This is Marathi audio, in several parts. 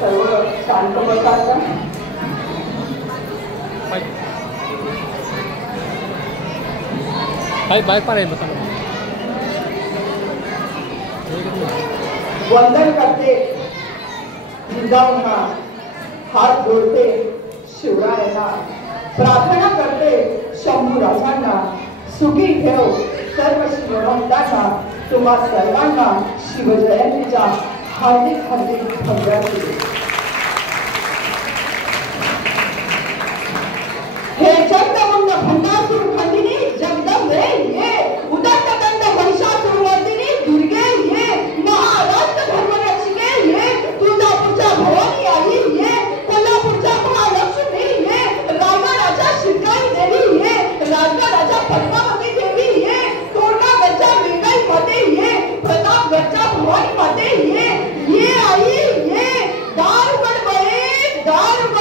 सर्व शांत बसायचं. बाय पार वंदन करते, जिजाऊंना हात जोडते, शिवरायांना प्रार्थना करते, शंभू राजांना सुखी ठेव सर्व शिवभक्तांना. तुम्हा सर्वांना शिवजयंतीच्या हार्दिक हार्दिक अभिनंदन. हे चंद्रमुंड भंडासुर खंडिनी जगदंबे ये, उदंड दंड महिषासुर मर्दिनी दुर्गे ये, महाराष्ट्र धर्मरक्षिके ये, तुळजापूरच्या भवानी आई ये, कोल्हापूरच्या महालक्ष्मी ये, रायगडाच्या शिवराई देवी ये, राजगडाच्या पद्मावती देवी ये, तोरणागडच्या वेंगाई माते ये, प्रतापगडच्या भवानी माते ये आई ये. दारुगड बळे दारुगड,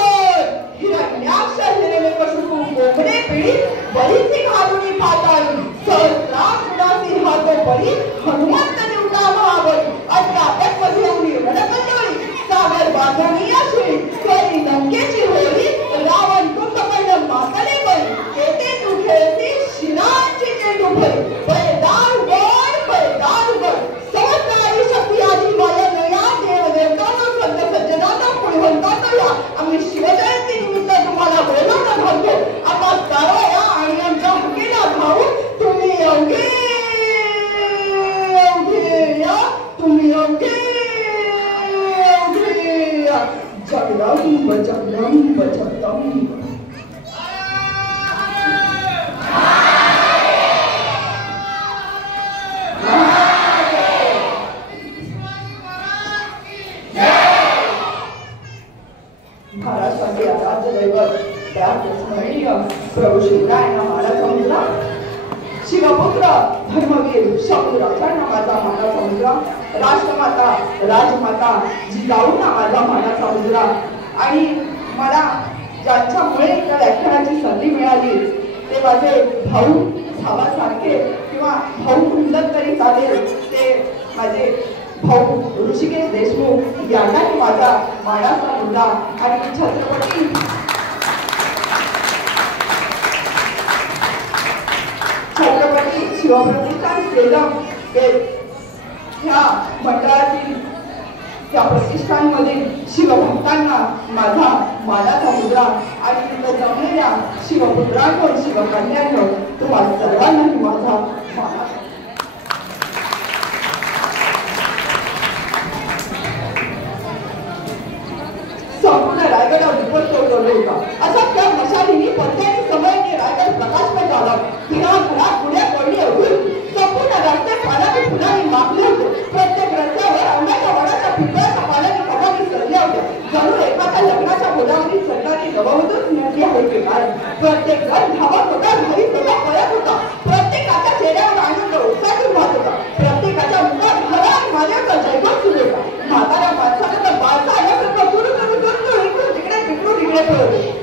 हिरण्याक्ष हिरण्यकशिपू कोकणे पिढी, बळीची घालुनी पाताळी, सहस्राक्षरासी हात बळी, हनुमंत निवडा महाबळी, अद्यापक मधुरवणी रणकंडोळी, सागर बांधणी अशी करी लंकेची होळी, रावण कुंभकर्ण मातले बळी, केते तू खेळती शिरांची चेंडू भरी. बळे दारुगड सहस्रारी शक्ती आधी माया नया देव देवतांना संत सज्जनांना पुढवंतांना या आम्ही शिवजयंती निमित्त तुम्हाला बोलवणं घालतो. आता सारा या आणि आमच्या हकीला भाऊ तुम्ही अवघे या, तुम्ही अवघे या. जगदंब जगदंब जगदंब. महाराष्ट्राचे आराध्य दैवत स्मरणीय प्रभू शिवरायांना माला समुद्र, शिवपुत्र धर्मवीर शंभू राजांना माझा माला समुद्र, राष्ट्रमाता राजमाता जिजाऊंना माझा माला समुद्र. आणि मला ज्यांच्यामुळे त्या व्याख्यानाची संधी मिळाली ते माझे भाऊ भावासारखे किंवा भाऊ म्हणलं तरी चालेल, ते माझे भाऊ ऋषिकेश देशमुख यांनाही माझा मानाचा मुद्दा. आणि छत्रपती शिवप्रतिष्ठान सेलम ह्या मंडळातील त्या प्रतिष्ठानमधील शिवभक्तांना माझा मानाचा मुद्रा. आणि तिथं जमलेल्या शिवपुत्रांवर शिवकन्यांवर तुम्हाला सर्वांनाही माझा मानाचा. संपूर्ण रायगडावर दीपक सोडवलं होता. असा त्या मशालीनी पत्त्यानी समयने रायगड प्रकाशमय झाला. घरात पुढे पडली अगून संपूर्ण रस्ते पाण्याने फुलांनी माखले होते. प्रत्येक रस्त्यावर आंब्याच्या वडाच्या पिंपळाच्या पाण्याने कमानी सरल्या होत्या. जणू एखाद्या लग्नाच्या बोलावणी सरकारने गवळतच नेटली होती काय. प्रत्येक जण धावत होता, घाईत होता, पळत होता. प्रत्येकाच्या चेहऱ्यावर आनंद उत्साही वाहत होता. प्रत्येकाच्या मुखात हरा आणि माझ्याचा जयघोष सुरू होता. म्हाताऱ्या माणसाने तर बाळसा आल्यासारखं सुरू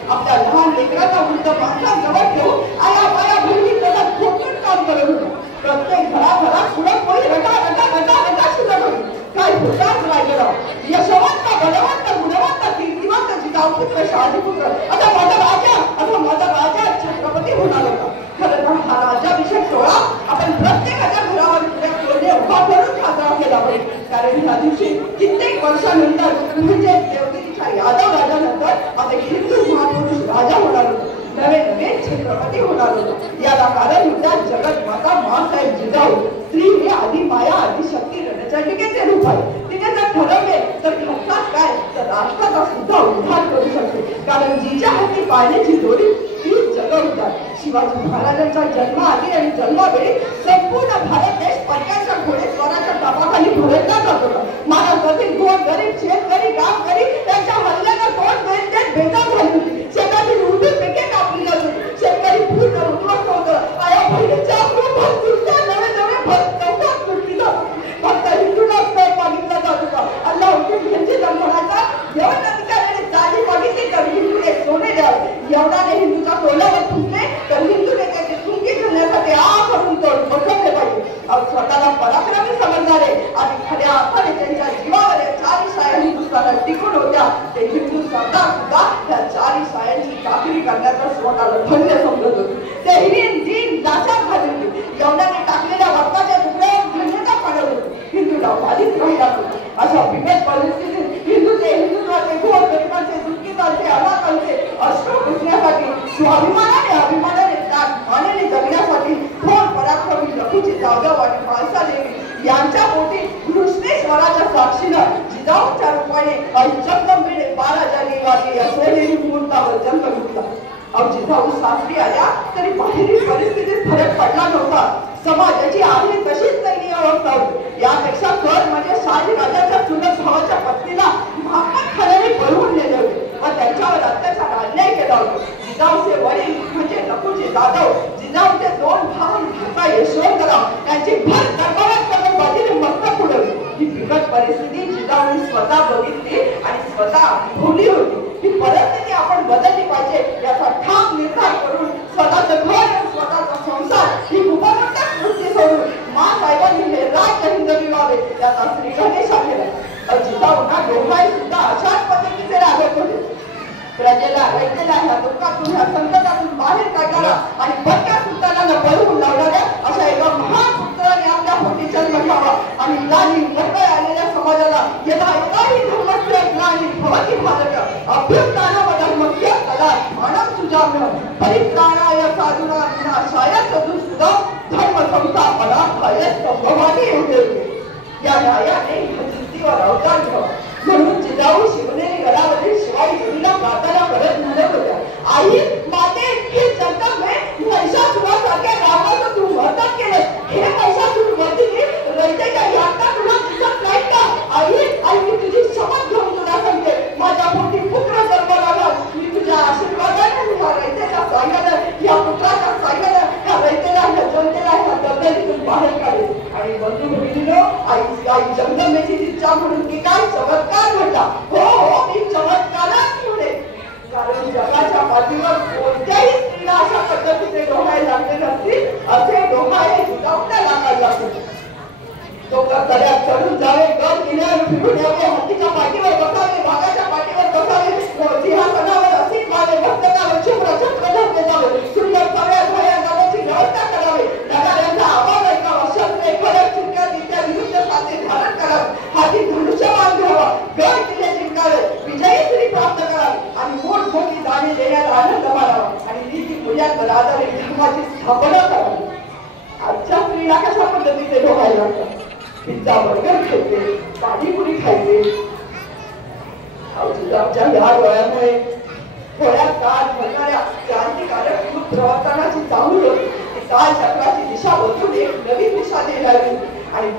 आपल्या लहान लेकराचा वृद्ध माणसांजवळ ठेवून आया बाया बहिणी त्याला खोटून काम करत होता. प्रत्येक घराघरात पुढं पोळी रटा रटा रटा रटा शिजत होती. काय होताच रायगडा यशवंत बलवंत गुणवंत कीर्तिवंत जिजाऊपुत्र शहाजीपुत्र आता माझा राजा छत्रपती होणार होता. खरं तर हा राज्याभिषेक सोहळा आपण प्रत्येकाच्या घरावर उभा करून साजरा केला पाहिजे. कारण ह्या दिवशी कित्येक वर्षानंतर म्हणजे देवगिरीच्या यादव राजानंतर आता हिंदू महापुरुष राजा होणार होता. नवे छत्रपती होणार होता. याला कारण होत्या जगत माता माँसाहेब जिजाऊ. स्त्री ही आधी माया आधी शक्ती रणचंडिकेचे रूप आहे. तिने जर ठरवले तर खर्चात काय तर राष्ट्राचा सुद्धा उद्धार करू शकते. कारण जिच्या हाती पाण्याची दोरी ती जगवतात. शिवाजी महाराजांच्या जन्माआधी आणि जन्मावेळी संपूर्ण भारत देश परक्यांच्या घोडेस्वाराच्या तापाखाली भरडला जात होता. महाराष्ट्रातील गोर गरीब शेतकरी गावकरी त्यांच्या हल्ल्याला तोंड देत बेजार झाली होती. शेतातील उलटी पिके कापली जात होती. शेतकरी पूर्ण उद्ध्वस्त होतं. आया बहिणीच्या नवे चौकात लुटली जात होती. फक्त हिंदूला मागितला जात होता. अल्लाह यांची जन्मनाचा जेवण अधिकाऱ्याने जाळी मागितली तर हिंदूने सोने द्यावे. एवढाने हिंदूच्या तोंडावर फुटले तर हिंदूने त्याची चुंकी करण्यासाठी आ करून तोड बसवले पाहिजे. दिवसाला टिकून होत्या ते हिंदू सरदार सुद्धा त्या चारी सायांची चाकरी करण्याचा स्वतःला धन्य समजत होते. ते हिन दिन नाशात घालत होते. यवनाने टाकलेल्या वस्त्राच्या तुकड्यावर धन्यता पाडत होते. हिंदूला वालीच राहिला होता. अशा बिकट परिस्थितीत हिंदुत्वाचे घोर प्रतिमाचे दुःखीतांचे अनाकांचे अश्रू पुसण्यासाठी अभिमानाने मानेने जगण्यासाठी थोर पराक्रमी लखुजी जाधव आणि माणसा देवी यांच्या पोटी घृष्णेश्वराच्या साक्षीनं जिजाऊच्या रूपाने जन्मवेळे 12 जानेवारी या सोनेरी मुहूर्तावर जन्म घेतला. जिजाऊ सासरी आल्या तरी बाहेरील परिस्थितीत फरक पडला नव्हता. समाजाची आहे तशीच दैनीय अवस्था होती. यापेक्षा कर म्हणजे शाही राजाच्या चुलत भावाच्या पत्नीला महात्मा खानाने पळवून नेले होते व त्यांच्यावर अत्याचार अन्याय केला होता. जिजाऊचे वडील म्हणजे लखुजी जाधव, जिजाऊचे 2 भाऊ भाचा यशवंतराव यांची भर दरबारात करून बाजीने मस्तक उडवली. ही बिकट परिस्थिती जिजाऊने स्वतः बघितली आणि स्वतः अनुभवली होती. ही परिस्थिती आपण बदलली पाहिजे याचा ठाम निर्धार करून स्वतःचं घर स्वतःचा संसार ही उपमंडळ वृत्ती सोडून मासाहेबांनी हे राज्य हिंदवी व्हावे याचा श्री गणेशा केला. जिजाऊंना डोहाळे सुद्धा अशाच पद्धतीचे लागत होते. प्रजेला रयतेला ह्या दुःखातून ह्या संकटातून बाहेर काढणारा आणि भटक्या सुलतानांना पळवून लावणाऱ्या अशा एका महान पुत्राने आपल्या पोटी जन्म घ्यावा आणि ग्लानी मुंबई आलेल्या समाजाला यदा यदाही धर्मस्य ग्लानी भवति भारत अभ्युत्थानमधर्मस्य तदा मानव सुजाम्य परित्राणाय साधूनां विनाशाय चतुष्पदं धर्म संस्थापनार्थाय संभवामी युगे. या न्यायाने धरतीवर अवतार घ्यावा म्हणून जिजाऊ शिवनेरी गडावरील शिवाई देवीला प्रार्थना करत म्हणत होत्या, आई माते हे जगत में महिषासुरासारख्या रावणाचं तू मर्दन केलं. हे महिषासुर मर्दिनी रयतेच्या यातना तुला दिसत नाही का? आई मी तुझी शपथ घेऊन तुला सांगते, माझ्या पोटी पुत्र जन्माला मी तुझ्या आशीर्वादाने ह्या रयतेच्या साह्यानं या पुत्राच्या साह्यानं ह्या रयतेला ह्या जनतेला ह्या दलदलीतून बाहेर काढेल. आणि बंधू भगिनीनो, आई जगदंबेची इच्छा म्हणून की काय चमत्कार घडला. हो मी चमत्कारच म्हणेन. कारण जगाच्या पाठीवर कोणत्याही स्त्रीला अशा पद्धतीचे डोहाळे लागले नसतील. असे डोहाळे जिजाऊंना लागायला लागले. तो कड्यात चढून जावे, गड किल्ल्यावर फिरून यावे, हत्तीच्या पाठीवर बसावे, वाघाच्या पाठीवर बसावे, सिंहासनावर असीम व्हावे, मस्तकावर शुभ्र छत्र धरले जावे, सुंदर सगळ्या भया गावाची व्यवस्था करावी, नगाऱ्यांचा आवाज ऐकावा, शस्त्रे खडक चिरक्यात इत्यादी युद्ध साधे धारण करावे, हाती धनुष्यबाण घ्यावा, गड किल्ले जिंकावे, विजयी श्री प्राप्त करावी आणि मोठमोठी दाने देण्यात आनंद मानावा आणि नीती मूल्यांवर आधारित धर्माची स्थापना करावी. आजच्या स्त्रीला कशा पद्धतीचे डोहाळे लागतात. पिझ्झा बर्गर खायचे, पाणीपुरी खायचे. जिजाऊच्या या डोळ्यामुळे थोड्या काळ भरणाऱ्या क्रांतिकारक प्रवर्तनाची चाहूल होती. ती काळ चक्राची दिशा बदलून एक नवीन दिशा द्यायला लागली आणि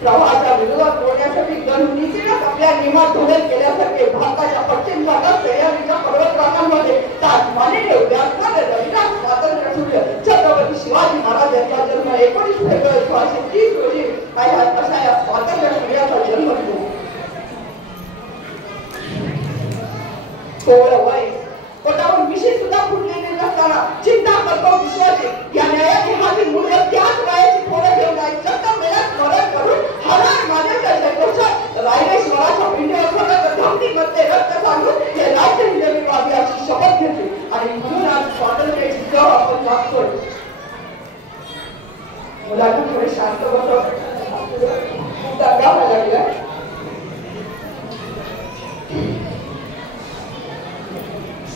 प्रवाहाच्या विरोधात बोलण्यासाठी गणनीतीनेच आपल्या नियमात धोरण केल्यासारखे भारताच्या पश्चिम भागात सह्याद्रीच्या पर्वतरांगांमध्ये ताजमानेने व्यासनाने रविदास स्वातंत्र्य सूर्य छत्रपती शिवाजी महाराज यांचा जन्म 19 फेब्रुवारी 1630 रोजी अशा या स्वातंत्र्य सूर्याचा जन्म झाला. थोडं वय पोटावर मिशी सुद्धा फुटलेली नसताना चिंता करतो विश्वाची या न्यायाची हाती मूल्य त्याच वयाची थोडं घेऊन आई जगदंबेला स्मरण करून हरण माझ्या जयघोषात रायरेश्वराच्या पिंडीवर स्वतःच्या धमनीमध्ये रक्त सांगून हे राज्य हिंदवी व्हावे अशी शपथ घेतली आणि म्हणून आज स्वातंत्र्याची जग आपण मागतोय. मुलांना थोडे शांत बसव. दंगा व्हायला लागलाय.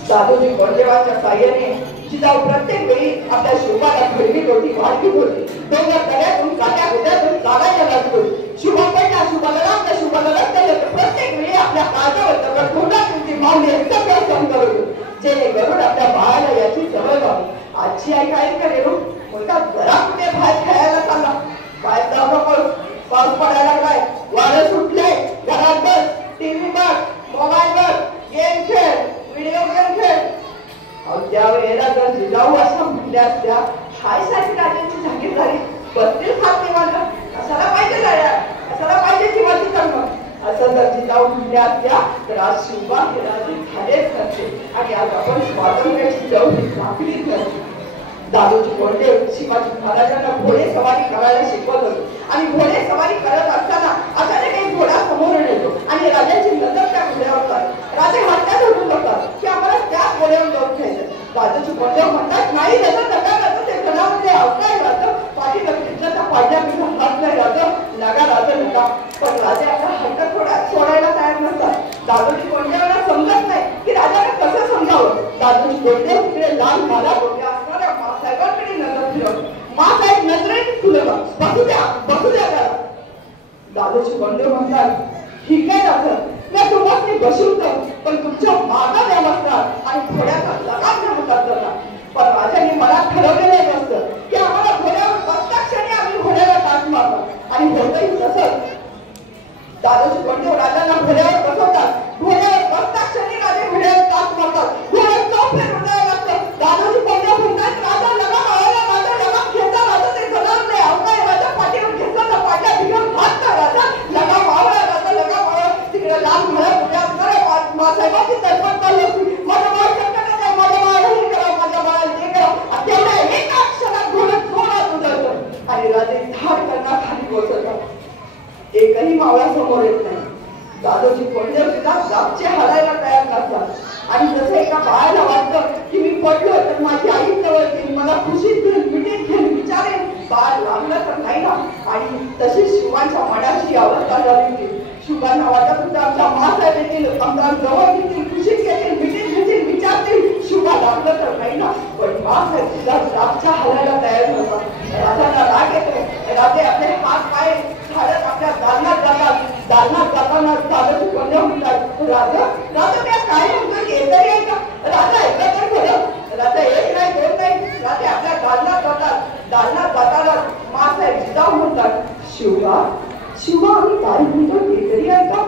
दादोजी कोंडदेवाच्या साह्याने जिजाऊ प्रत्येक वेळी आपल्या शिवबाला घडवीत होती, वाढवीत होती. डोंगर दऱ्यातून काट्या गोट्यातून चालायला लागली होती. शुभ पडला, शुभाला लागला, शुभाला लागलं प्रत्येक वेळी आपल्या काळजावर दगड तोंडातून ती माऊली सगळं सहन करत होती. जेणेकरून आपल्या बाळाला याची सवय व्हावी. आजची आई काय करेल? मुलगा जरा कुठे बाहेर खेळायला चालला, बाहेर जाऊ नको, पाऊस पडायला लागलाय, वारं सुटलंय, घरात बस, टीव्ही बघ, मोबाईल बघ, गेम खेळ, व्हिडिओ गेम खेळ. त्यावेळेला जर जिजाऊ असं म्हणल्या असत्या, हायसाठी राजांची जागीरदारी बसतील खात निवांत, कशाला पाहिजे जाया, कशाला पाहिजे जीवाची कर्म, असं जर जिजाऊ म्हणल्या असत्या तर आज शिवबा हे राजे झालेच नसते आणि आज आपण स्वातंत्र्याची जवळ साखळीच नसते. दादोजी कोंडदेव शिवाजी महाराजांना घोडे सवारी करायला शिकवत होते आणि घोडे सवारी करत असताना अचानक एक घोडा समोर येतो आणि राजाची नजर त्या त्याचा नका राहतं ते जनावरे अवकाय राहतं पाठी त्याच्या पाड्या पिठा हात नाही राहतं नगा राहतं नका. पण राजे आपला हट्ट सोडायला तयार नसतात. दादोजी कोंडदेवाला समजत नाही की राजाने कसं समजावं. दादोजी कोंडदेव तिकडे लाल माला डोक्या असणाऱ्या मासाहेबांकडे नजर फिरवलं. मासाहेब नजरेने फुलवला. बसू द्या त्याला. दादोजी कोंडदेव म्हणतात ठीक आहे राजा मी तुम्हाला बसवतो पण तुमच्या मागा द्या बसणार आणि थोड्याचा लगाम घ्या करतात. पण राजाने मला ठरवलेलं असतं की आम्हाला घोड्यावर बसता क्षणी आम्ही घोड्याला टाच मारतो आणि होतही तसंच. दादोजी कोंडदेव राजांना घोड्यावर बसवतात. घोड्यावर बसता क्षणी राजे घोड्यावर टाच मारतात. घोड्यावर चौक फेकून द्यावं लागतं. दादोजी कोंडदेव म्हणतात राजा लगाम आला राजा लगाम घेता राजा ते जनावरे अवकाय राजा पाठीवर घेतला तर पाट्या भिगून भागता राजा लगाम आवळा राजा लगाम आवळा. तिकडे लाल घोड्या उड्या असणाऱ्या मासाहेबांची तडफड चालू होती. माझ्या बाळ शंकराला द्या माझ्या बाळाला हे करा माझ्या बाळाला ते करा. तेवढ्या एका क्षणात घोडं जोरात उतरतं आणि राजे धाड करणार खाली कोसळतात. एकही मावळा समोर येत नाही. दादोजी कोंडदेव सुद्धा जागचे हलायला तयार नसतात आणि जसं एका बाळाला वाटतं की मी पडलो तर माझी आई जवळ येईल मला खुशीत घेईल मिठीत घेईल विचारेल बाळ लागलं तर नाही ना. आणि तशीच शिवांच्या मनाची अवस्था झाली होती. शिवांना वाटत होतं आमच्या मासाहेब येतील आमच्या जवळ घेतील खुशीत घेतील मिठीत घेतील विचारतील शिवा लागलं तर नाही ना. पण मासाहेब सुद्धा जागच्या हलायला तयार नसतात. राजांना राग येतो. राजे आपले हात पाय झाडत आपल्या दालनात जातात. दालनात जाताना दादोजी कोंडदेव म्हणतात राजा मी काय म्हणतो येतही आहे का. राजा ऐकत तर खरं. राजा एक नाही दोन नाही राजे आपल्या दालनात जातात. दालनात जाताना मासाहेब जिजाऊ म्हणतात शिवा आम्ही काय म्हणतो ते तरी ऐका.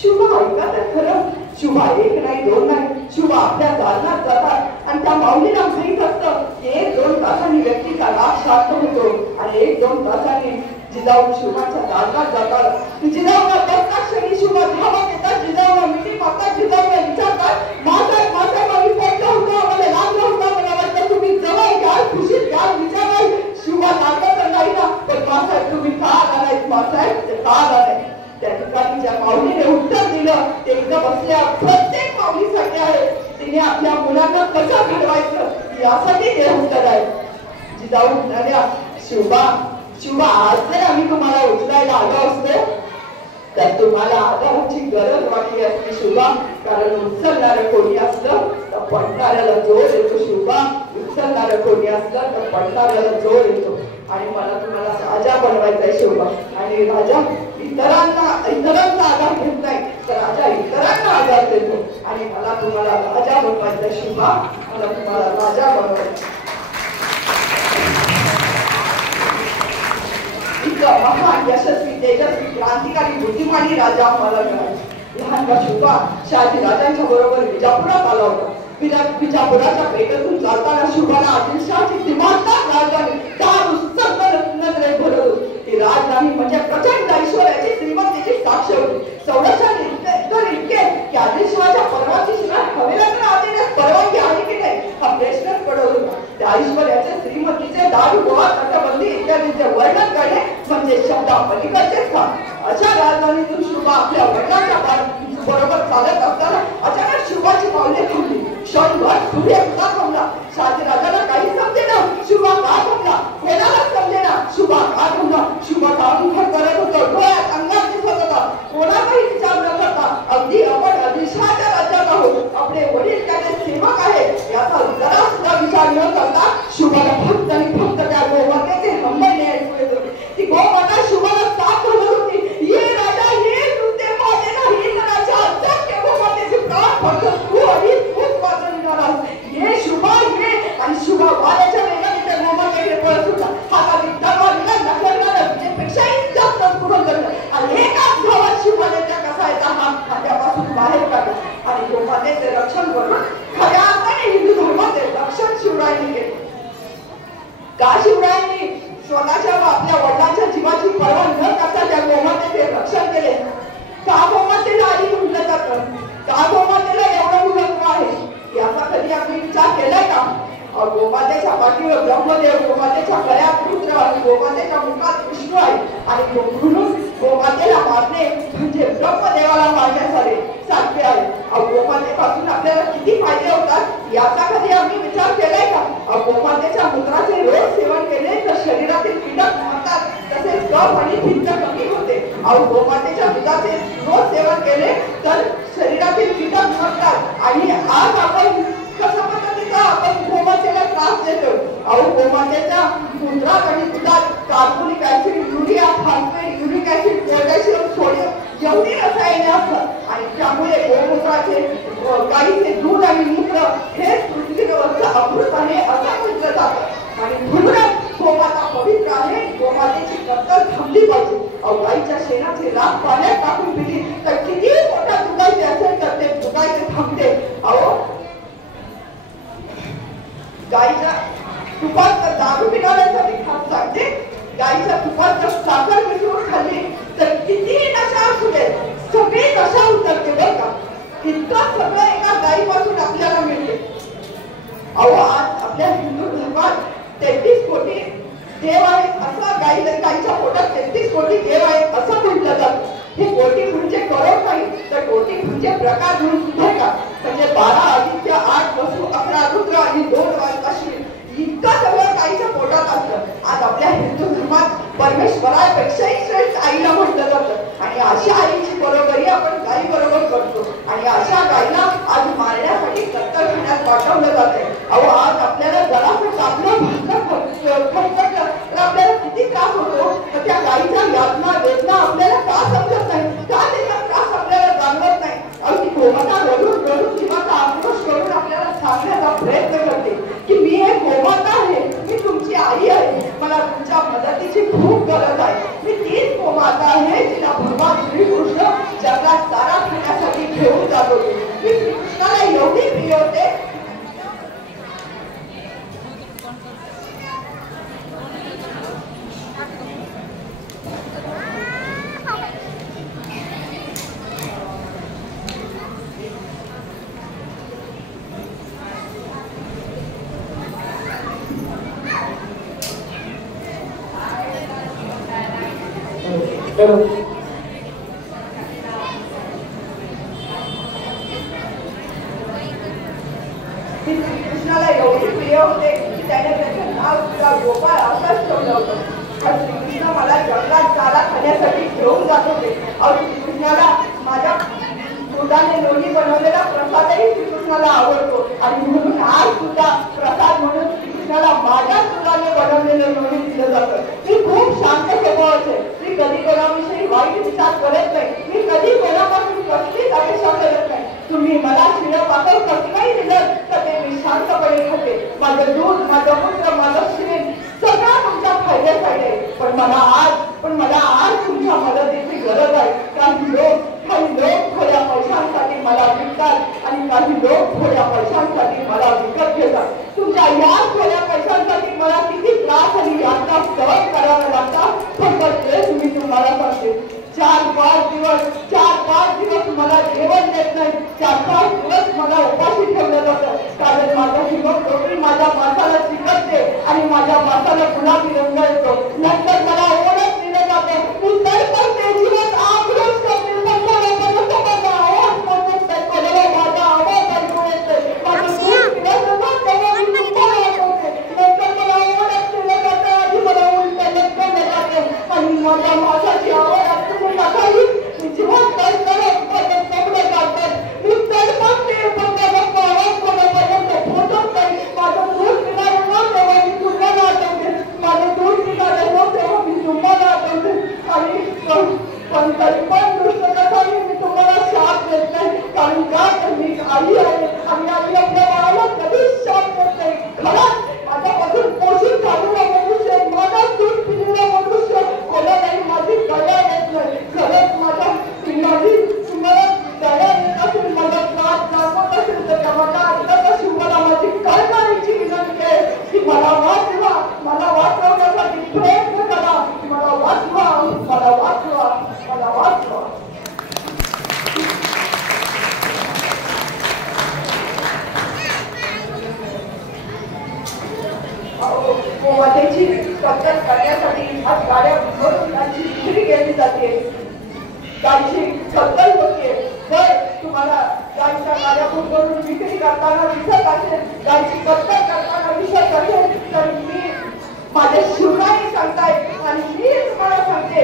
शिवा ऐका तर खरं. शिवा एक नाही दोन नाही शिवा आपल्या दालनात जातात आणि त्या माऊलीला माहीत असतं 1-2 तासांनी व्यक्तीचा राग शांत होतो आणि 1-2 तासांनी जिजाऊ शिवाच्या दालनात जातात. जिजाऊला बसता क्षणी शिवा धावत येतात. जिजाऊला मिठी मारतात. जिजाऊला विचारतात मासाहेब आम्ही पडलो होतो आम्हाला लागलं होतं मला वाटतं तुम्ही जवळ घ्याल खुशीत घ्याल विचाराल शिवा लागलं तर नाही ना. पण मासाहेब तुम्ही का आला नाहीत मासाहेब ते का आला नाही. त्या ठिकाणी ज्या माऊलीने उत्तर दिलं ते एकदम असल्या प्रत्येक माऊलीसाठी आहे. तिने आपल्या मुलांना कसं घडवायचं यासाठी ते उत्तर आहे. जिजाऊ म्हणाल्या शिवा आज जर आम्ही तुम्हाला उचलायला आलो असतो तर तुम्हाला आधाराची गरज वाटली असती शिवा. कारण उचलणारं कोणी असलं तर पडणाऱ्याला जोर येतो शिवा. उचलणारं कोणी असलं तर पडणाऱ्याला जोर येतो. आणि मला तुम्हाला राजा बनवायचा शिवा. आणि राजा इतरांचा आधार घेत नाही तर राजा इतरांना आधार देतो. आणि मला तुम्हाला राजा बनवायचा शिवा. मला तुम्हाला राजा बनवायचा. महान यशस्वी तेजस्वी क्रांतिकारी बुद्धिमानी राजा मला मिळाला. लहानगा शिवा शहाजी राजांच्या बरोबर विजापुरात आला होता. विजापुराच्या पेटेतून चालताना शिवाला आदिलशहाची दिमागदार राजधानी दारू नजरे भरत होती. ती राजधानी म्हणजे प्रचंड ऐश्वर्याची श्रीमंतीची साक्ष होती. संरक्षण इतके की आदिलशहाच्या परवानगीशिवाय हवेला आदेश परवानगी आली की नाही हा प्रश्नच पडत होता. त्या ऐश्वर्याचे श्रीमंतीचे दारू गोवा तटबंदी इत्यादींचे वर्णन करणे म्हणजे शब्दा पलीकडचे स्थान. अशा राजधानीतून शिवा आपल्या वडिलांच्या बरोबर चालत असताना अचानक शिवाची पावले थांबली. क्षणभर सूर्य का थांबला. शहाजी राजाला काही समजेना. शिवा का थांबला कोणाला समजेना. शिवा का थांबला. शिवा अंतर करत होतो. डोळ्यात अंगात दिसत होता. कोणाचाही विचार न करता अगदी आपण आदिलशहाच्या राज्यात आहोत. आपले वडील त्याचे सेवक आहे याचा जरा सुद्धा विचार न करता शिवाला फक्त आणि फक्त त्या गोमातेचे हंबरणे ऐकू येत होते. ती गोमाता शिवाला साथ घालत होती. ये राजा ये तुझे माझे नाही राजा सत्य गोमातेचे प्राण फक्त तू आणि तूच वाचून निघालास. ये शिवा ये. आणि शिवा वाऱ्याच्या वेगाने त्या गोमातेकडे पळत होता. हातातील तलवार नखरणाऱ्या विजेपेक्षाही जास्त स्फुरण करत आणि एकाच धावात शिवाने त्या कसायचा हात खांद्यापासून बाहेर काढला आणि गोमातेचे रक्षण करून खऱ्या अर्थाने हिंदू धर्माचे रक्षण शिवरायांनी केले. का शिवरायांनी स्वतःच्या व आपल्या वडिलांच्या जीवाची पर्वा न करता त्या गोमातेचे रक्षण केले. का गोमातेला आधी म्हटलं जातं. का गोमातेला एवढं महत्व आहे याचा कधी आम्ही विचार केलाय का. गोमातेच्या पाठीवर ब्रह्मदेव गोमातेच्या गळ्यात रुद्र आणि गोमातेच्या मुखात विष्णू आहे. आणि म्हणून गोमातेला मारणे म्हणजे ब्रह्मदेवाला मारण्यासारखे आहे. गोमातेपासून आपल्याला किती फायदे होतात याचा कधी आम्ही विचार केलाय का. गोमातेच्या कफ आणि पित्त कमी होते. अहो गोमातेच्या दुधाचे रोज सेवन केले तर शरीरातील कीटक मरतात. आणि आज आपण कशा पद्धतीचा आपण गोमातेला त्रास देतो. अहो गोमातेच्या मूत्रात आणि दुधात carbonic acid, urea, phosphate, uric acid, potassium, sodium एवढी रसायने असतात. आणि त्यामुळे गोमूत्राचे गाईचे दूध आणि मूत्र हे पृथ्वीवरचं अमृत आहे असं म्हटलं जातं. आणि म्हणूनच गोमाता पवित्र आहे. गोमातेची कत्तल थांबली पाहिजे. अहो गाईच्या शेणाचे राख पाण्यात टाकून पिली तर किती मोठा दुधायचे असेल तर ते दुधायचे थांबते. अहो गाईच्या तुपात दारू पिणाऱ्यांसाठी खात सांगते. गाईच्या तुपात जर साखर मिसळून खाल्ली तर किती नशा असू दे सगळी नशा उतरते बरं का. इतकं सगळं एका गाईपासून आपल्याला मिळते. अहो आज आपल्या हिंदू धर्मात 33 कोटी देव आहेत असं गाईच्या पोटात 33 कोटी देव आहेत असं म्हटलं जातं. हे कोटी म्हणजे करोड नाही तर कोटी म्हणजे प्रकार म्हणून सुद्धा का. म्हणजे 12 आदित्य, 8 वसु, 11 रुद्र आणि 2 अश्विन इतकं सगळं गाईच्या पोटात असतं. आज आपल्या हिंदू धर्मात परमेश्वरापेक्षाही श्रेष्ठ आईला म्हटलं जातं. आणि अशा आईची बरोबरी आपण गाई बरोबर करतो. आणि अशा गाईला आज मारण्यासाठी कत्तल खाण्यात पाठवलं जाते. अहो आज आपल्याला जरासं कापलं खटखटलं तर आपल्याला किती त्रास होतो. तर त्या गाईच्या यातना वेदना आपल्याला का समजत नाही, का त्याचा त्रास आपल्याला जाणवत नाही. अहो ती गोमाता रडून रडून जीवाचा आक्रोश करून आपल्याला सांगण्याचा प्रयत्न करते की मी हे गोमाता आहे, मी तुमची आई आहे, मला तुमच्या मदतीची खूप गरज आहे. मी तीच गोमाता आहे जिला भगवान श्रीकृष्ण जगात चारा खाण्यासाठी घेऊन जात होते. मी श्रीकृष्णाला एवढी प्रिय होते. श्रीकृष्णाला एवढी प्रिय होते की त्याने त्याचं नाव सुद्धा गोपाळ असंच ठेवलं होतं. श्रीकृष्ण मला जंगलात चारा खाण्यासाठी घेऊन जात होते. अहो श्रीकृष्णाला माझ्या दुधाने लोणी बनवलेला प्रसादही श्रीकृष्णाला आवडतो. आणि म्हणून आज सुद्धा प्रसाद म्हणून श्रीकृष्णाला माझ्या दुधाने बनवलेलं लोणी दिलं जातं. मी खूप शांत स्वभावाचे. मी कधी कोणाविषयी वाईट विचार करत नाही. मी कधी कोणापासून कसलीच अपेक्षा करत नाही. तुम्ही मला शिळं पातळ कसलंही दिलं तर ते मी शांतपणे खाते. माझं दूध, माझं मूत्र, माझं शेण सगळं तुमच्या फायद्यासाठी आहे. पण मला आज तुमच्या मदतीची गरज आहे. काही लोक थोड्या पैशांसाठी मला विकतात आणि काही लोक थोड्या पैशांसाठी मला विकत घेतात. तुमच्या या थोड्या पैशांसाठी मला किती त्रास आणि यातना सहन करावा लागतात. फक्त तेच मी तुम्हाला सांगते. 4-5 दिवस मला जेवण देत नाही. 4-5 दिवस मला उपाशी ठेवलं जातं. कारण माझा हिमोग्लोबिन माझ्या मांसाला चिकटते आणि माझ्या मांसाला गुलाबी रंग येतो. नंतर मला ओळख दिलं जातं. मी तडपडते, जीवात आक्रोश करते. माझा आवाज ऐकू येते. माझं दूध पिण्याचं तेव्हा मी तुम्हाला ऐकवते. नंतर मला ओळख दिलं जातं. आधी मला उलट लटकवलं जाते आणि माझ्या मांसाची आवड असते टाकावी. मी जीवन काय करत सगळं जातात. मी तडपडते पण माझा आवाज कोणापर्यंत पोहोचत नाही. माझं दूध पिणारं न तेव्हा मी तुम्हाला आठवते. माझं दूध पिणारं न तेव्हा मी तुम्हाला आठवते. आणि पण तरी पण दृष्ट कसावी मी तुम्हाला शाप देत नाही. कारण का तर मी आई आहे आणि आई आपल्या बाळाला कधीच शाप देत नाही. खरंच माझ्यापासून पोषित झालेला मनुष्य, माझा दूध पिलेला मनुष्य कोणालाही माझी दया येत नाही. खरंच तुम्हाला दया येत असेल, माझा त्रास जाणवत असेल तर माझ्या अंगापाशी मला माझी कळकळीची विनंती आहे की मला वाचवा. मला वाचवण्यासाठी प्रयत्न करा. मला वाचवा, मला वाचवा, मला वाचवा. गोमातेची कत्तल करण्यासाठी आज गाड्या भरून त्यांची विक्री केली जाते. गायची कत्तल होते. जर तुम्हाला गायच्या गाड्या भरून विक्री करताना दिसत असेल, गायची कत्तल करताना दिसत असेल तर मी माझ्या शिवराई सांगताय आणि मी तुम्हाला सांगते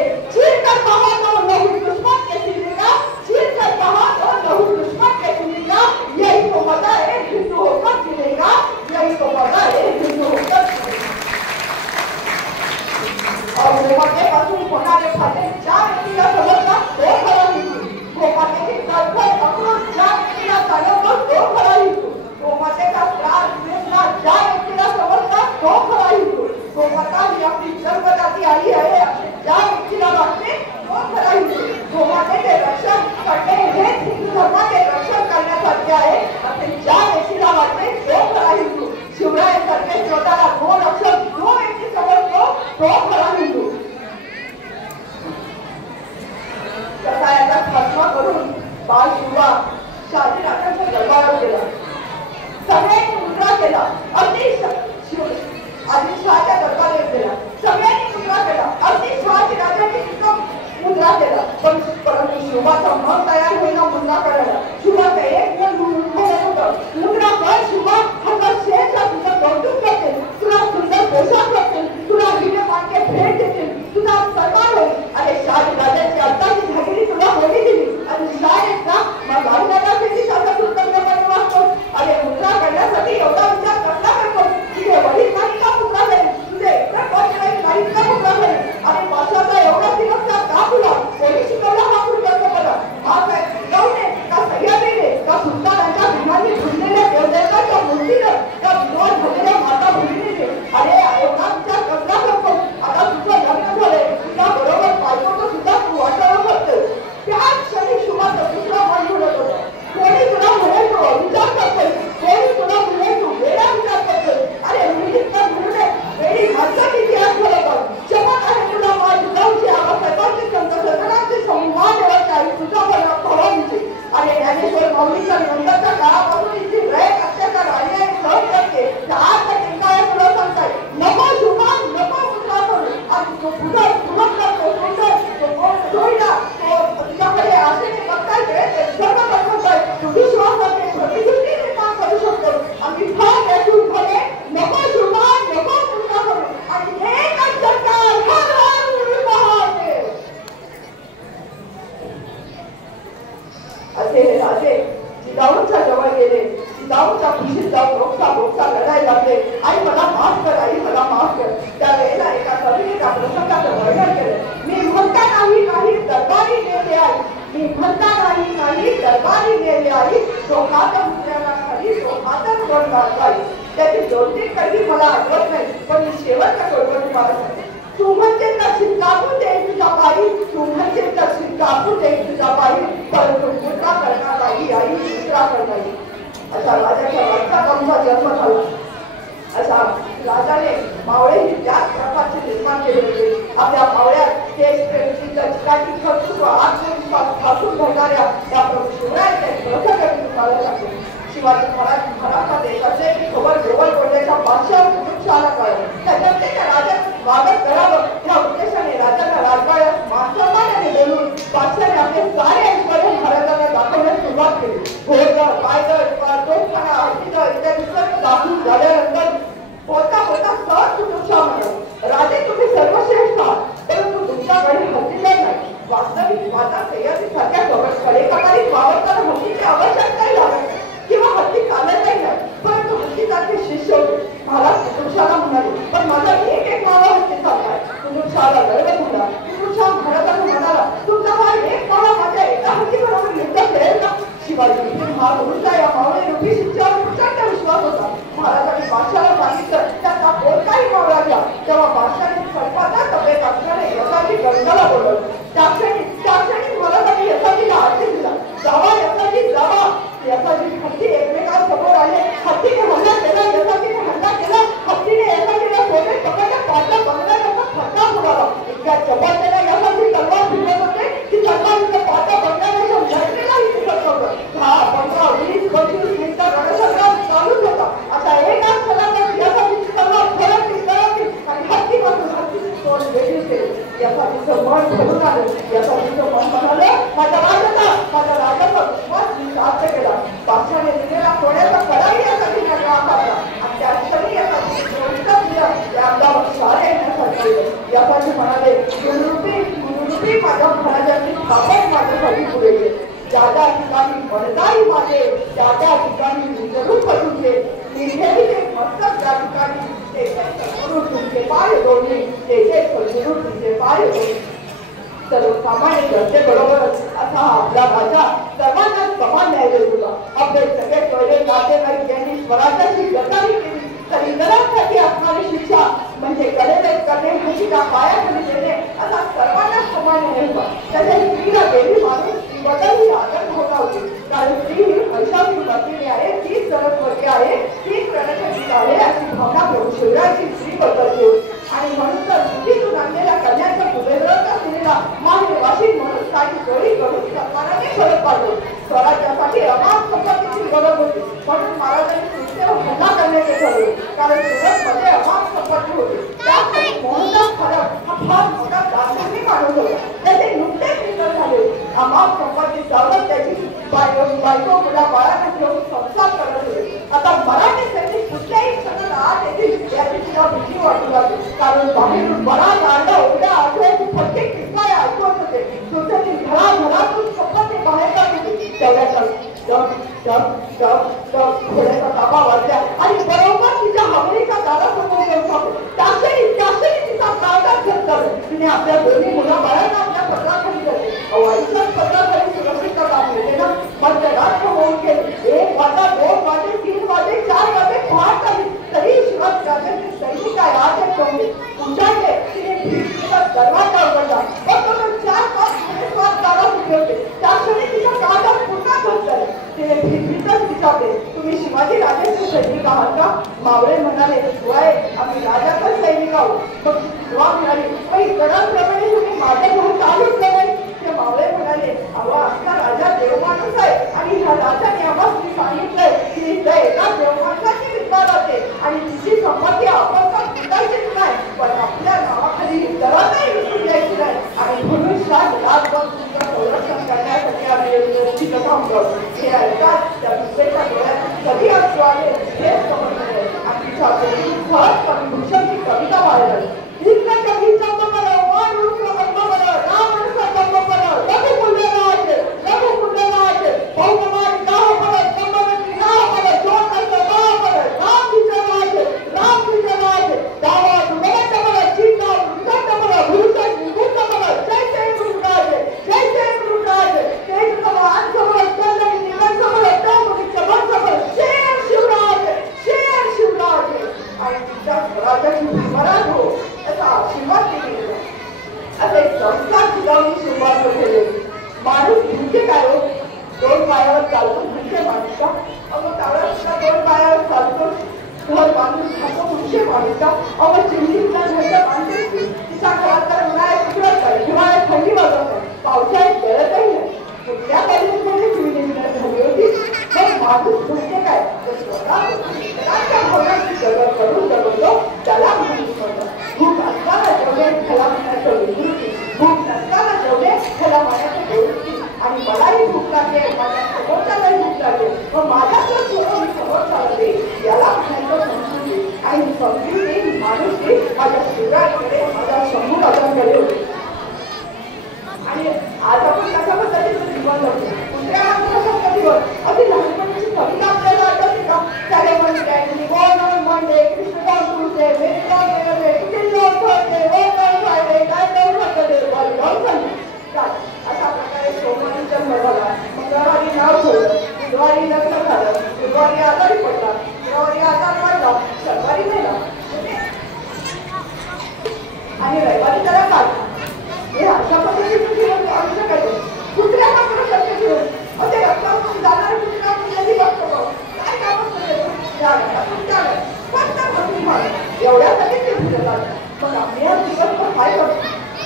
होणारे फायदे ज्या व्यक्तीला समजतात तो खरा हिंदू. गोमातेची तळफळ अक्रोश ज्या व्यक्तीला जाणवतो तो खरा हिंदू. गोमातेचा त्रास वेदना ज्या व्यक्तीला समजतात तो खरा हिंदू. गोमाता ही आपली जन्मदाती आई आहे असे ज्या व्यक्तीला वाटते तो खरा हिंदू. गोमातेचे रक्षण करणे हेच हिंदू धर्माचे रक्षण करण्यासारखे आहे असे ज्या व्यक्तीला वाटते तो खरा हिंदू. शिवरायांसारखे स्वतःला दोन अक्षर जो व्यक्ती समजतो तो खरा हिंदू. कसायाचा खात्मा करून बाळ शिवबा शहाजीराजांच्या दरबारात गेला. सगळ्यांनी मुद्रा केला. अगदी आदिलशहाच्या दरबारात गेला. सगळ्यांनी मुद्रा केला. अगदी शहाजीराजांनी मुद्रा केला. परंतु शिवबाचा मन तयार होईना मुद्रा करायला. शिवबाचं एक मन म्हणत होतं मुद्रा कर शिवबा, हा शेषा तुझं कौतुक करतील, तुला सुंदर पोशाख करतील, तुला हिरे मार्के भेट देतील, तुझा सन्मान होईल. अरे शहाजीराजांची आत्ताची झालेली तुला होळी दिली आणि शाळेचा मग गाडीला किती शाखा कृतज्ञपणे वाचतो. अरे मुद्रा करण्यासाठी एवढा विचार कसला करतो? तुझे वडील नाही का मुद्रा करेल? तुझे इतर पक्षाने नाही का मुद्रा करेल? आणि पाशाचा एवढा तिरस्कार का तुला? कोणी शिकवला हा कृतज्ञपणा? हा काय जाऊ नये का सह्याद्रीने का सुलतानांच्या भीमांनी फुललेल्या देवदेवताच्या मूर्तीनं त्या विधवा झालेल्या माता भगिनीने? अरे एवढा विचार कसला करतो? आता तुझं लग्न झालंय, तुझ्या बरोबर बायकोचं सुद्धा तू वाटावं करतोय. त्याच क्षणी शुभाचं दुसरं मन म्हणत होतं कोणी तुला म्हणेल तो विचार करतोय, कोणी तुला म्हणेल तू वेळा विचार करतोय. अरे मुली तर म्हणून वेळी माणसं किती आज बरोबर शपथ आहे तुला माझी जाऊची आवाज सर्वांची संत सदनांची संवाद देवाची आई तुझा भवानीची. अरे ज्ञानेश्वर माऊलीच्या नंतरच्या काळापासून इथे रयत अत्याचार आणि सहन करते आज काय तुला सांगताय नको शुभा नको मुद्रा करू. आणि तो पुढं तुमचा तो सुंदर तो कोण जोडला तो तुझ्याकडे आशेने बघताय ते सर्व करतोय. तू विश्वासाने प्रतिकृती निर्माण करू शकतो. आम्ही फार व्याकुळ झाले नको शुभा नको मुद्रा करू. आणि एकच सरकार हर हर महादेव असे हे राजे जिजाऊंच्या जवळ गेले. जिजाऊंच्या खुशीत जाऊन रोखता लढायला लागले. आई मला माफ कर, आई मला माफ कर. त्यावेळेला एका कवीने त्या प्रसंगाचं वर्णन केलं. मी म्हणता नाही दरबारी नेले आई, मी म्हणता नाही दरबारी नेले आई, तो हात मुद्र्याला खाली तो हातच वर गाजवाई. त्याची 2-3 कधी मला आठवत नाही पण मी शेवटच्या बरोबर तुम्हाला सांगते. तू म्हणजे तशी कापून देईल तुझ्या पायी, तू म्हणजे तशी कापून देईल तुझ्या पायी, परंतु मुद्रा करणार नाही आई मुद्रा करणार. अशा राजाच्या वाटचालांचा जन्म झाला. अशा राजाने मावळे ही त्याच प्रकारचे निर्माण केले होते. आपल्या मावळ्यात देश प्रेमची चिकाटी कर्तृत्व आत्मविश्वास ठासून भरणाऱ्या त्या प्रभू शिवरायांचे प्रसंग तुम्हाला लागले. शिवाजी महाराज देशाचे खबर जवळ पडल्याच्या बादशाह कुतुबशहाला कळलं. त्याच्यात त्या राजाचं स्वागत करावं या उद्देशाने राजाला राजवाड्यात मानसन्मानाने बोलून बादशाने आपले सारे ऐश्वर्य महाराजांना दाखवण्यास सुरुवात केली. घोडदळ पायदळ तोफखाना हत्तीदळ इत्यादी सर्व दाखवून झाल्यानंतर होता सहज कुतुबशाह म्हणाला राजे तुम्ही सर्वश्रेष्ठ आहात परंतु तुमच्याकडे हत्तीदळ नाही. वास्तविक माझा सह्याद्री सारख्या कडेकपारीत वावरताना हत्तीची आवश्यकताही लागत किंवा हत्ती चालतही नाही. परंतु हत्तीसारखे शिष्य होते. महाराज कुतुबशहाला म्हणाले पण माझा एक मावा हत्ती चाललाय. कुतुबशहाला गर्व झाला. कुतुबशाह महाराजांना म्हणाला तुमचा हा एक मावा माझ्या एका हत्ती बरोबर युद्ध खेळेल का? शिवाजी महाराजांचा या मावळे रूपी शिष्यावर प्रचंड विश्वास होता. महाराजांनी बादशाला सांगितलं त्याचा कोणताही मावळा घ्या. तेव्हा बादशाने स्वल्पाच्या तब्येत असल्याने यशाची गंगाला बोलवलं. त्या क्षणी महाराजांनी यशाजीला आदेश दिला जावा यशाजी जावा. यशाजी हत्ती एकमेकांसमोर आले. हत्तीने हल्ला केला. यशाजीने हल्ला केला. हत्तीने यशाजीला सोबत पकडलं. पाठला बंगल्याचा फटका फुगाला. इतक्या चपात्याने यशाजी तलवार फिरवत होते की तलवारीचा पाटा बंगल्याच्या लढलेलाही दिसत नव्हतं. 10, 15, 20, 25 मिनिटं रणसंग्राम चालूच होता. अशा एका क्षणात यशाजीची तलवार फरकली आणि हत्तीपासून हत्तीची तोंड वेगळी केली. यशाजीचं मन भरून आलं. यशाजीचं मन म्हणालं माझ्या राजाचा विश्वास मी प्राप्त केला. बादशाने दिलेला सोन्याचा कडाही यासाठी काढला आणि त्या क्षणी यासाठी सारे येण्यासाठी यासाठी म्हणाले गुरुरूपी माझ्या महाराजांची स्थापन माझ्यासाठी पुढे गेले. ज्या ज्या ठिकाणी वरदाई माझे त्या त्या ठिकाणी जरूर पडून घे. निर्भेदीचे मस्तक त्या ठिकाणी ते तुमचे पाय जोडले ते तुमचे पाय जोडले. सामान्य जनतेबरोबरच असा हा आपला राजा सर्वांनाच समान न्याय देत होता. आपले सगळे पहिले नातेवाईक यांनी स्वराज्याची गद्दारी केली तरी इतरांसाठी असणारी शिक्षा म्हणजे गळेवेत करणे, हसीला पायाखाली देणे असा सर्वांनाच समान न्याय होता. त्याच्या स्त्रीला देवी माणूस बदलही आदर होता होती. कारण स्त्री ही महिषासुरमर्दिनी आहे, तीच सरस्वती आहे, तीच रणखंडिका आहे अशी भावना प्रभू शिवरायांची स्त्रीबद्दलची होती. आणि म्हणून तर बुद्धीतून आणलेल्या कन्याच्या कुबेराच्या स्त्रीला माहेरवाशी म्हणून काही जोडी करून सन्मानाने परत पाडले. स्वराज्यासाठी अमाप संपत्तीची गरज होती म्हणून महाराजांनी सुरतेवर हल्ला करण्याचे ठरवले. कारण सुरतमध्ये अमाप संपत्ती होती. त्यासाठी मोहनदास खरब हा फार मोठा दार्शनिक माणूस होता. त्याचे नुकतेच निधन झाले. अमाप संपत्ती जाऊन त्याची बायको मुला बाळांना घेऊन संसार करत होते. आता मराठी सैनिक कुठल्याही क्षणात आत येतील याची तिला भीती वाटू लागली. कारण बाहेरून बरा गारडा उड्या आठवड्याची फटके किस्साय ऐकवत होते. सुरतेतील घराघरातून संपत्ती बाहेर काढत होती. तेवढ्यात घोड्याचा ताबा वाजल्या आणि बरोबर तिच्या हवेलीच्या दारासमोर येऊन थांबले. त्याक्षणी तिचा काळजात घेतलं. तिने आपल्या दोन्ही मुलं बाळांना आपल्या पत्राखाली धरले. आईच्याच पत्राखाली सुरक्षितता मिळते ना. मग रात्र होऊन गेले. 1 वाजता, 2 वाजले, 3 वाजले, 4 वाजले पहाट झाली तरी शिवाजी सैनिक आहे आत येत उंचाळले. तिने भीतीचा दरवाजा उघडला. पण 4-5 वाजता दारात उभे होते. त्याक्षणी तिच्या काळजात पुन्हा घोषले. तिने भीतीतच विचारले, तुम्ही शिवाजी राजाचे सैनिक आहात का? मावळे म्हणाले, होय आम्ही राजाचाच सैनिक आहोत. मग शिवा म्हणाली, गणाप्रमाणे तुम्ही माझ्या घर चालूच नाही. ते मावळे म्हणाले, अहो आमचा राजा देवमाणूस आहे आणि ह्या राजाने आम्हाला सांगितलंय की त्या एका देवमाणसाची विद्वा राहते आणि तिची संपत्ती आपण का फुटायचीच नाही पण आपल्या नावाखाली इतरांनाही विकून द्यायची नाही. आणि म्हणून राजभर तुमचं संरक्षण करण्यासाठी आम्ही थांबलो. हे ऐकतात त्या दुसऱ्याच्या डोळ्यात कधी असतो आले हेच समजले. आणि तिच्या खरंच कवी भूषणची कविता वाढली. माणूस भुंके काय हो? 2 पायावर चालतो भुंके माणूस का? अगं त्यावेळेस सुद्धा 2 पायावर चालतो घर बांधून खातो भुंके माणूस का? अगं चिमणीतल्या घरच्या माणसाची तिच्या घरात तर उन्हाळ्यात तिकडत नाही, हिवाळ्यात थंडी वाजत नाही, पावसाळ्यात गळतही नाही. कुठल्या परिस्थितीमध्ये चिमणी निघत झाली होती? मग माणूस भुंके काय? तर स्वतःच्या भावनांची जगत करून जगतो त्याला माणूस म्हणतात. भूक असताना जेवढे त्याला म्हणायचं विकृती, भूक नसताना जेवढे त्याला म्हणायचं प्रवृत्ती. आणि मलाही भूक लागते, माझ्या समोरच्यालाही भूक लागते, मग माझ्याकडे सोडून मी समोरच्याला देईल याला म्हणायचं संस्कृती. आणि ही संस्कृती माणुसकी माझ्या शिवरायांकडे, माझ्या शंभू राजांकडे होती. आणि आज आपण कशा पद्धतीचं जीवन जगतो? कुठल्या माणसाला जीवन अगदी लहानपणीची कविता आपल्याला आठवते का? त्याने म्हणते निवडून म्हणले कृष्णकांत तुझे वेदकांत वेगळे किल्लो ठरले वेदकांत फायदे काय करू शकते बलिदान झाली काय. अशा प्रकारे सोमवारी जन्म झाला, मंगळवारी नाव ठेवलं, बुधवारी लग्न झालं, गुरुवारी आजारी पडला, शुक्रवारी आजार वाढला, शनिवारी मेला आणि रविवारी त्याला काढला. हे अशा पद्धतीचं जीवन आयुष्य काय कुत्र्या मात्र शक्य जीवन मग ते रक्तातून जाणारे कुत्र्या मुलांनी बघतो काय काम एवढ्यासाठी ते फिरतात. पण आम्ही हा दिवसभर काय करतो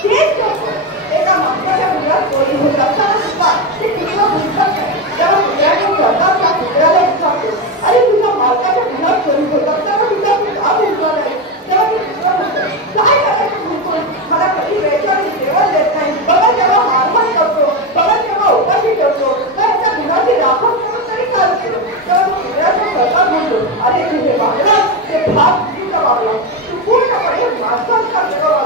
तेच करतो. एका माणसाच्या मुलात चोरी होत असताना सुद्धा ते कुत्रा बुजतात नाही. तेव्हा कुत्र्याच्या घरात त्या कुत्र्याला विचारतो, अरे तुझ्या मालकाच्या मुलात चोरी होत असताना तुझ्या का बुजला नाही? तेव्हा ते कुत्रा म्हणतो, काय करायचं बुजून? मला कधी वेळेच्या जेवण देत नाही, बघा जेव्हा मारहाण करतो, बघा जेव्हा उपाशी ठेवतो, तर त्या मुलाची राखण करून तरी काय केलं? तेव्हा तो कुत्र्याच्या घरात म्हणतो, अरे तुझे वागला ते भाग चुकीचा वागला, तू पूर्णपणे माणसांचा जगवा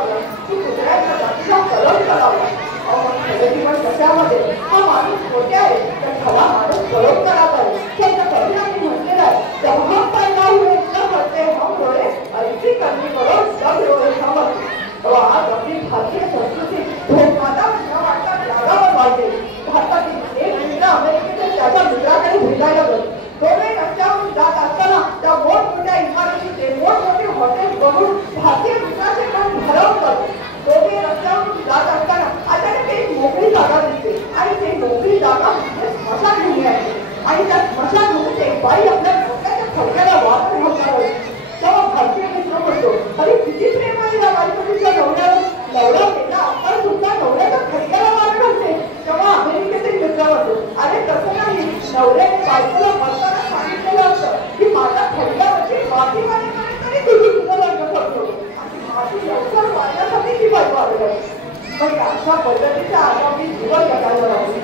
मग अशा पद्धतीचा आगामी जीवन जगायला लागली.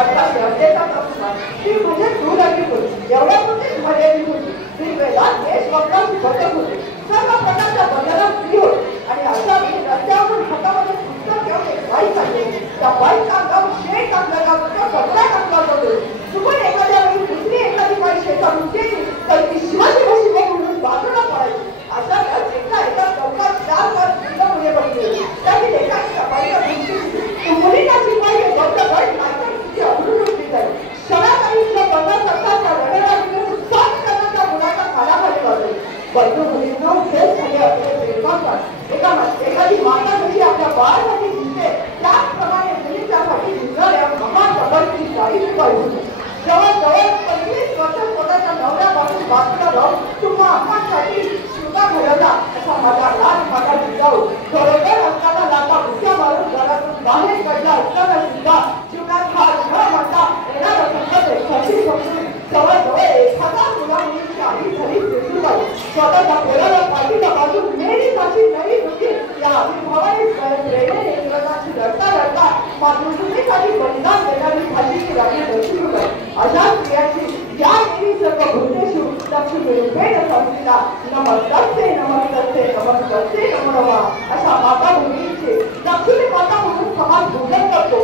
आता श्रद्धेचा प्रश्न ती म्हणजे तू लागली होती, एवढ्या पुरतीच मर्यादित होती. ती वेळा देश वक्राची बदल होते, सर्व प्रकारच्या बदलात फ्री होती. आणि अशा वेळी रस्त्यावरून हातामध्ये पुस्तक घेऊन एक बाईक आली. त्या बाईकचा गाव शेत टाकला जात होता, कचरा टाकला जातो. चुकून एखाद्या वेळी दुसरी एखादी बाई शेतातून गेली तर ती शिवाजी भाषी म्हणून बाजूला पडायची. अशा वेळेस एका चौकात 4-5 मुले बसली. त्यातील एकाची त्या बाईला भुंकी मुलींना शिकवायचे गौरव क्षणाकालीच्या बंगाल सरकारच्या रणरागिरीने उत्साह करण्याच्या मुलाच्या कानाखाली वाजले. बंधू मुलींना हेच झाले असले प्रेमात एखादी माता जशी आपल्या बाळासाठी दिसते त्याचप्रमाणे मुलीच्यासाठी दिसणाऱ्या महान दगडची जाळी पाहिजे. जवळजवळ 25 वर्ष स्वतःच्या नवऱ्यापासून बाजूला राहून तुम्हा आम्हासाठी सुद्धा घडवला असा माझा लाल माझा जिजाऊ बरोबर असताना लाटा उद्या मारून घरातून बाहेर काढला असताना सुद्धा जीवनात हा न म्हणता येणारा संकट खर्ची समजून जवळजवळ 1000 मुला-मुलींची आई झाली जिजूबाई. स्वतःच्या पोराला पाठीला बाजून मेरी साची नवी होती. या अभिभावाने प्रेमेने इंग्रजांची लढता लढता मातृभूमीसाठी बलिदान देणारी झाशीची राणी लक्ष्मीबाई. अशा स्त्रियांची या देवी सर्व भूतेषु लक्ष्मी रूपेण संस्थिता नमस्तस्ते नमस्तस्ते नमस्तस्ते नमो नमः अशा माता भगिनींचे लक्ष्मी माता म्हणून समाज पूजन करतो.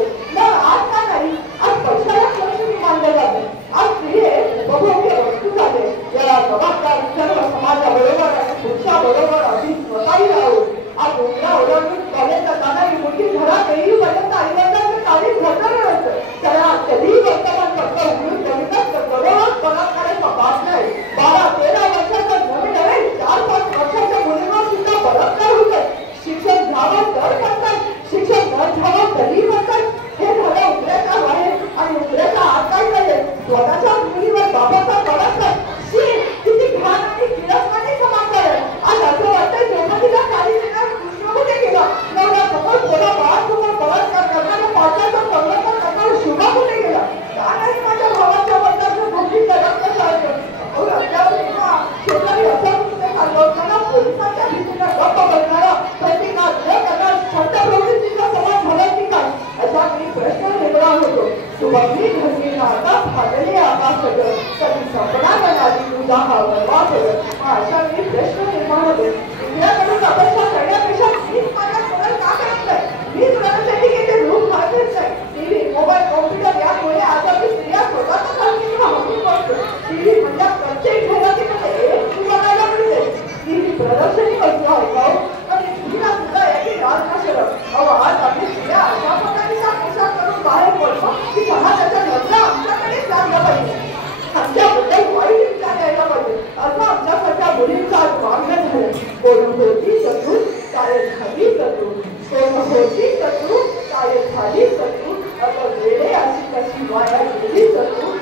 आज का नाही, आज पैशालाच लक्ष्मी मानले जाते. आज स्त्री उपभोग्य वस्तू झाले. याला जबाबदार सर्व समाजाबरोबर आणि पुरुषाबरोबर आधी स्वतःही राहू. आज उन्हा ओलांडून कॉलेजला जाणारी मुलगी घरात येईपर्यंत आईवडिलांचं तारीख घडणार नसतं. त्याला कधीही वर्तमानपत्र उघडून बघितलं तर दररोज बलात्काराचा बाब नाही. 12-13 वर्षाचा नवीन नवे 4-5 वर्षाच्या मुलींवर सुद्धा बलात्कार होतात. शिक्षण झालं तर करतात, शिक्षण न झालं तरी म्हणतात. हे झालं उघड्याच्या बाहेर आणि उघड्याच्या आत काय झाले स्वतःच्या मुलीवर बाबाचा बलात्कार. किती घाण आणि किडसवाणी समाचार आहे. आज असं वाटतं जेव्हा तिला काही देणार कृष्ण कुठे गेला, नवरा समोर पोला बाळासमोर बलात्कार करणारा पाच्याचा संरक्षण करणारा शुभा कुठे गेला. का नाही माझ्या भावाच्या बद्दलचं भक्तीचं रक्त सारखं शेजारी असं पुस्तक चालवताना पोलिसांच्या भीतीला गप्प बसणारा प्रतिकार न करणार छंद प्रवृत्तीचा समाज झाला की काय. अशा काही प्रश्न निर्माण होतो. सुबंधी धर्मीला आता फाटले आकाश कधी सपना बनाली तुझा हा वर्वास. अशा काही प्रश्न निर्माण होते. इंग्रजांकडून अपेक्षा करण्यापेक्षा मीच माझ्या कोणाला का करत नाही, मीच रणासाठी घेते रूप घालतेच नाही. टीव्ही मोबाईल कॉम्प्युटर यामुळे आता मी स्त्रिया स्वतःच खाली वाहून पडतो. टीव्ही म्हणजे प्रत्येक घरातील एक बघायला मिळते. टीव्ही प्रदर्शनी वस्तू आहे आणि स्त्रीला सुद्धा याची राज नसेल. आज आपली स्त्रिया अशा प्रकारचा पोशाख करून बाहेर पडतो की समाजाच्या नजरा आमच्याकडेच लागला पाहिजे, आमच्याबद्दल वाईट विचार यायला पाहिजे असं आमच्यासारख्या मुलींचं आज वागणं झालं. कोण होती शत्रू काय झाली शत्रू, कोण होती शत्रू काय झाली शत्रू. आता वेळे अशी कशी वाया गेली शत्रू,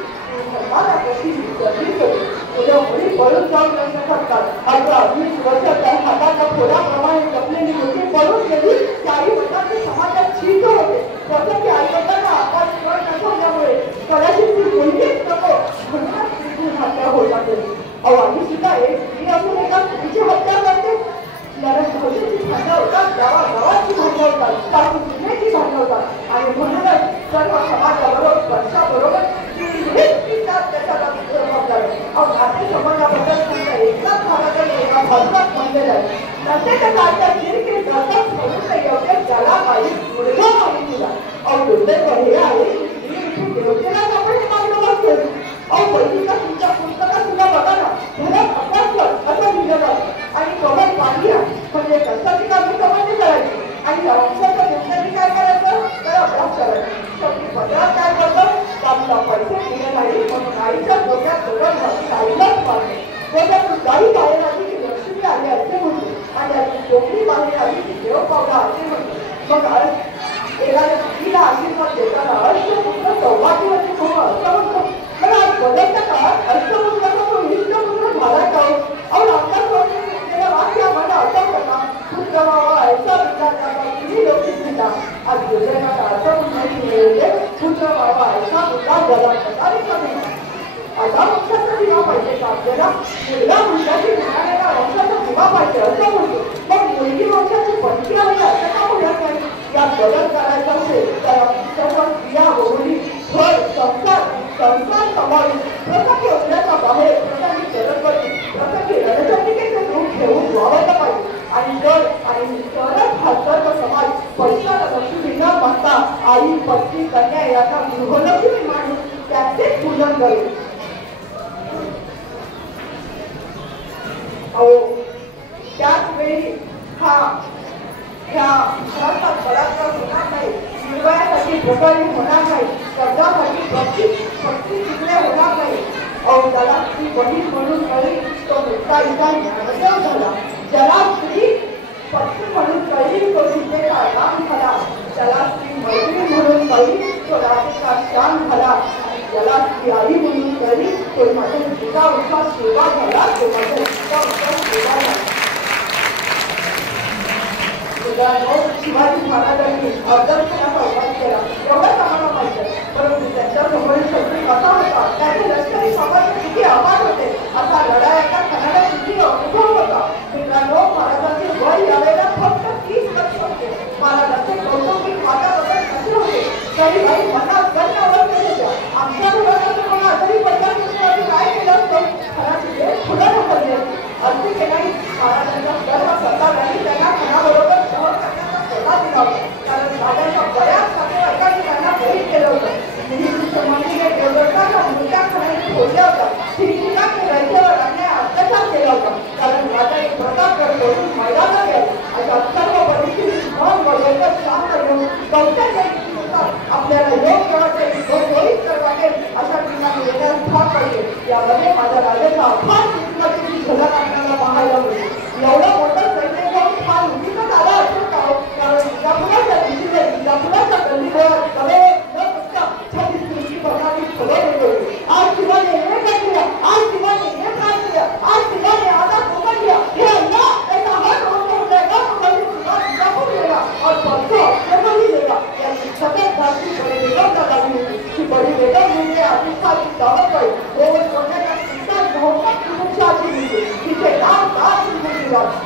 मला कशी विसरली शत्रू. उद्या मुली पळून जाऊन लग्न करतात. आता 20 वर्षाच्या हाताच्या फोडाप्रमाणे जपलेली मुलगी पळून गेली की आई वडिलांची समाजात चीज होते. जसं की आई वडिलांना आपण कळ नसल्यामुळे कदाचित ती मुलगीच नको म्हणूनच स्त्रीची हत्या होत असेल. आई सुद्धा एक स्त्री असून एका स्त्रीची हत्या करते. भविष्याची भांडवतात, गावागावाची भांडवतात, सासू सुनेची भांडवतात आणि म्हणूनच सर्व समाजाबरोबर वर्षाबरोबर त्याच्याला जबाबदार. नाते समाजाबद्दल त्यांचा एकलाच झाला तरी एका बाजूलाच म्हणलेला आहे. नंतर आजच्या किरकिर दर्शक म्हणून योग्य त्याला काही मुलगा माहिती दिला. दुर्दैव हे आहे की देवतेलाच आपण हे मागणं बघतोय. पहिलीचा तुमच्या पुस्तकात सुद्धा बघा ना, घरात अभ्यास कर असं लिहिलं जातं आणि कवर पाणी आहे म्हणजे कशाची कामी कमानी करायची. आणि अंशाच्या दुसऱ्याने काय करायचं तर अभ्यास करायचा. शेवटी पत्रात काय करतं आपला पैसे दिले नाही म्हणून आईच्या डोक्यात डोक्यात घालून आईलाच मारते. डोक्यातून गाडी बाहेर आली की लक्ष्मी आली असे म्हणतो आणि त्यातून डोकरी बाहेर आली की देव पावला असे म्हणतो. मग एखाद्या मुलीला आशीर्वाद देताना अष्टपुत्र सौभाग्यवती हो असं म्हणतो. पण आज बदलत्या काळात अष्टपुत्राचा तो इष्टपुत्र झाला का. आपल्या स्वतः वाक्य मला असं करता पुत्र व्हावा ऐसा विचार करता तुम्ही लक्षित घेता. आज योजनाचा अर्थ म्हणून मिळवले पुत्र व्हावा ऐसा मुद्दा जगात प्रकारे कमी. आता वंशाचा दिवा पाहिजे का आपल्याला. मुलगा मुलगाची वंशाचा दिवा पाहिजे असं म्हणतो. मग मुलगी वंशाची पंथी आहे असं का बोलत नाही. या आई पत्नी कन्या याचा गृहलक्ष्मी मानून त्याचे पूजन करेल. अहो त्याच वेळी ह्या घरात बलात्कार होणार नाही, निर्भयासाठी प्रकरणी होणार नाही, कर्जासाठी पक्षी चिकले होणार नाही. अहो त्याला स्त्री बहीण म्हणून कळली तो मोठा इजा ज्ञानदेव झाला. ज्याला स्त्री पत्नी म्हणून कळली तो सीतेचा राम झाला. त्याला स्त्री मैत्रीण म्हणून कळली तो राधेचा श्याम झाला. ज्याला स्त्री आई म्हणून कळली तो माझ्या जिजाऊचा सेवा झाला. तो माझ्या जिजाऊचा सेवा झाला. शिवाजी महाराजांनी अफजलखानाचा उल्लेख केला एवढंच आम्हाला माहिती आहे. परंतु त्यांच्या समोरील शत्रू कसा होता, त्याचे लष्करी सामर्थ्य किती अपार होते, असा लढायांचा खाणारा किती अनुभव होता. मित्रांनो, महाराजांचे वय यावेळेला फक्त 30 वर्ष होते. महाराजांचे कौटुंबिक वातावरण कसे होते तरी काही मनात गणनावर केले. आमच्या मुलांना कोणा आजारी पडला तर काय केलं असतं, खराची वेळ पुढे ढकलली असती. अगदी केल्याने महाराजांचा सर्व सरदारांनी त्यांना खणाबरोबर सहन करण्याचा सल्ला दिला होता. कारण राजांच्या बऱ्याच नातेवाईकांनी त्यांना बळी केलं होतं. संबंधीने देवदत्ताच्या मोठ्या खणाने फोडल्या होत्या. ठिकठिकाणी रयतेवर अन्याय अत्याचार केला होता. कारण राजाने प्रतापगड सोडून मैदानात गेले. अशा सर्व परिस्थितीत मन व डोकं शांत घेऊन कौशल्यानुसार आपल्याला योग्य वाटेल गोळीत तर वाटेल अशा ठिकाणी येण्यास भाग पडले. यामध्ये माझ्या राजाचा अफाट चित्रपटाची झलक आपल्याला पाहायला मिळते. एवढं मोठं सैन्य घेऊन फार उगीच आला असेल का? कारण विजापुराच्या दिशेने विजापुराच्या गल्लीवर तवे न फक्त छत्तीस कृषी प्रणाली फुलं होते. आज शिवाने हे काढल्या, आज शिवाने हे काढल्या, आज शिवाने आता पकडल्या. हे अल्लाह त्याचा हात रोखून उठलेला तो कधी सुद्धा विजापूर गेला और परसों जर्मनी गेला. याची सतत जास्ती बडी बेगमला लागली होती. ती बडी बेगम म्हणजे आदिस्थानी दावत आहे. गोवत कोणाच्या चिंतात बहुमत कुटुंबाची मुलगी. तिचे नाव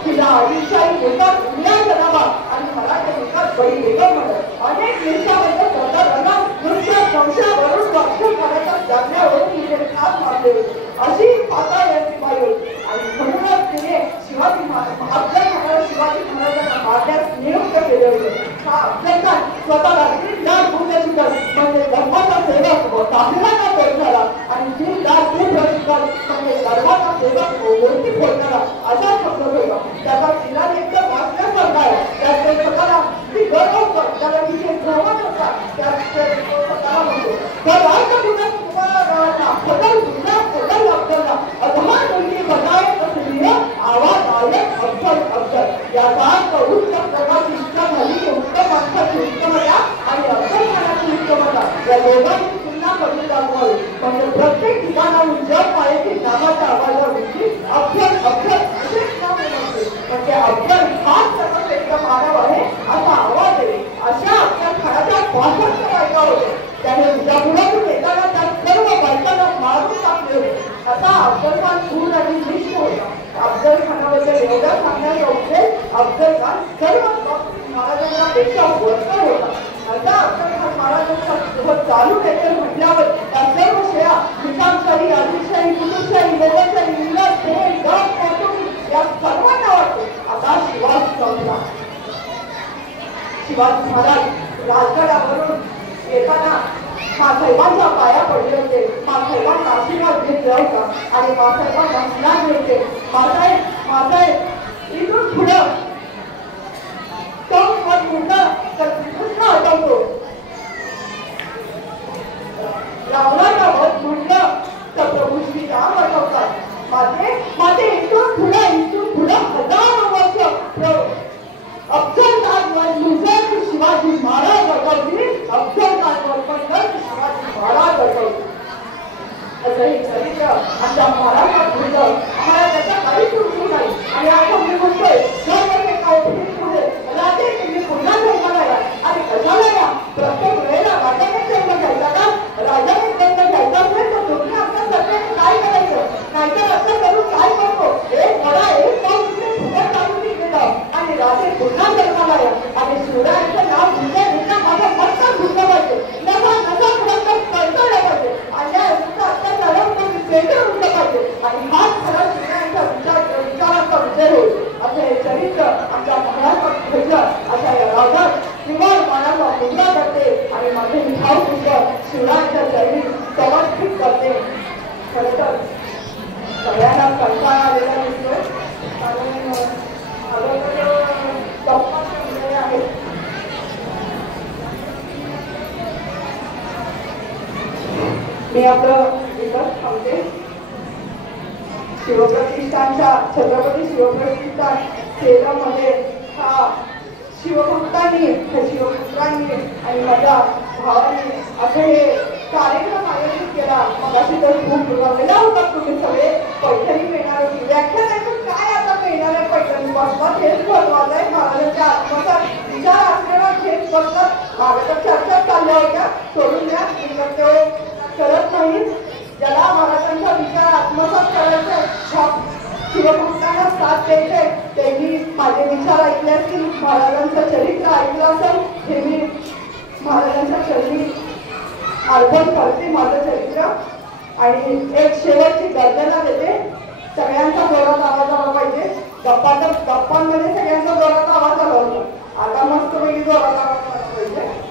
तिला आदिशाही बोलतात उन्या जनाबा आणि मराठी बोलतात बडी बेगम म्हणत. अनेक देशामध्ये सरदारांना नुसत्या संशयावरून वाक्य करायच्या जागण्यावरून तिने खास मारले होते. अशी पाताळ यांची बाई होती. आणि म्हणूनच तिने शिवाजी महाराजांना मारण्यास नियुक्त केले होते. हा अफजलखान स्वतःला दिलदार पुण्यशिखर म्हणजे धर्माचा सेवक व काफिलांना तोडणारा आणि दिलदार पुण्यशिखर म्हणजे धर्माचा सेवक व मूर्ती फोडणारा असा शब्द होता. त्याचा तिला एकदम वाचण्यासारखा आहे. त्यात स्वतःला ती गर्व होतं, त्याला तिचे भ्रमण होता. त्यात स्वतःला म्हणतो तर राष्ट्रकुमार कुमारांना फदल दुसरा फदल अफजलला अधमा मुलगी बनाए तसलीय आवाज आयत अफजल. याचा अर्थ उच्च प्रकारची इच्छा झाली की उत्तम माणसाची उत्तमता आणि अफजलखानाची उत्तमता या दोघांची तुलना करून दाखवावी. म्हणजे प्रत्येक ठिकाणाहून जग पाहिजे नावाच्या आवाजावरची अफजल असेच नाव म्हणते. म्हणजे अफजल हाच सर्वश्रेष्ठ मानव आहे असा आवाज आहे. अशा अफजलखानाच्या 65 बायका होत्या. त्याने विजापुरातून येताना त्या सर्व बायकांना मारून टाकले होते. असा अफजलखान क्रूर आणि निष्ठ होता. अफजलखानाबद्दल एवढा सांगण्याचा उद्देश अफजलखान सर्व महाराजांना पेक्षा वरचा होता. आता अफजलखान महाराजांचा चालू काहीतरी म्हटल्यावर त्या सर्व श्रेया निजामशाही, आदिलशाही, कुतुबशाही, मोगलशाही, इंग्रज, फ्रेंच, डच, पोर्तुगीज या सर्वांना वाटतो. आता शिवाजी संपला. शिवाजी महाराज राजगडावरून येताना मासाहेबांच्या पाया पडले होते. मासाहेबांना आशीर्वाद घेतला होता आणि मासाहेबांना स्नान घेतले. मासाहेब इथून पुढं कम मत मुंडा तर कृष्ण आठवतो. रावणाला मत मुंडलं तर प्रभू श्री राम आठवतात. माझे इथून पुढं हजारो वर्ष अफजलखानवर मुजर शिवाजी महाराज आठवतील. अफजलखानवर पण शिवाजी महाराज आठवतील. असं हे चरित्र आमच्या महाराजात घडलं. आम्हाला त्याचा काहीच उपयोग नाही. आणि आता मी म्हणतोय शिवरायांच्या चरणी समर्पित करते. खरं तर सगळ्यांना कंटाळा आलेला दिसतोय, कारण अगोदर गप्पा रंगलेल्या आहेत. मी आपलं विकत थांबते. शिवप्रतिष्ठानच्या छत्रपती शिवप्रतिष्ठान सेलमध्ये हा शिवभक्तांनी, शिवपुत्रांनी आणि माझ्या भावांनी असे हे कार्यक्रम आयोजित केला. मग अशी तर खूप रंगल्या होतात तुम्ही सगळे. पैठणी मिळणार होती, व्याख्यान ऐकून काय आता मिळणार आहे पैठणी. बसतात हेच महत्वाचं आहे. महाराजांच्या आत्मसात विचार असलेला हेच बसतात. महाराजांच्या चर्चा चालल्या होत्या, सोडून द्या, करत नाही. ज्याला महाराजांचा विचार आत्मसात करायचा, शिवभक्तांना साथ द्यायचे, त्यांनी माझे विचार ऐकले असतील, महाराजांचं चरित्र ऐकलं असेल. हे मी महाराजांच्या चरणी अर्पण करते माझं चरित्र. आणि एक शेवटची गर्जना देते. सगळ्यांचा जोरात आवाज आला पाहिजे. गप्पांमध्ये सगळ्यांचा जोरात आवाज आला होता. आता मस्त पैकी जोरात आवाज आला पाहिजे.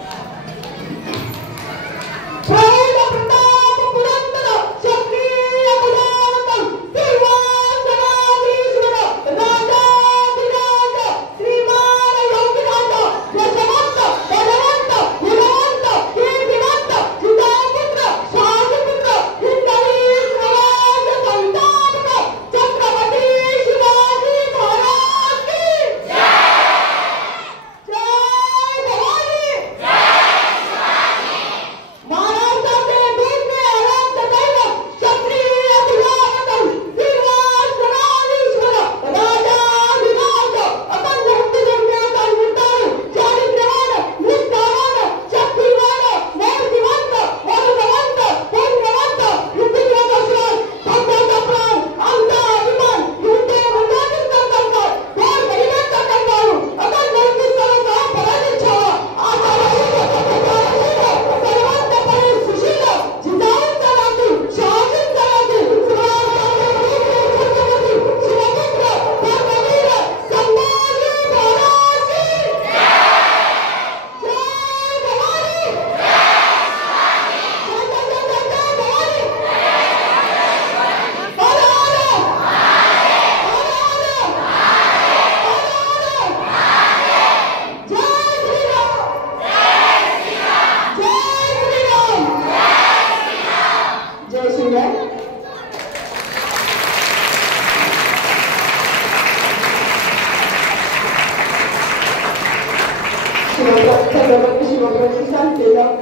छत्रपती शिवप्रतिष्ठान केलं.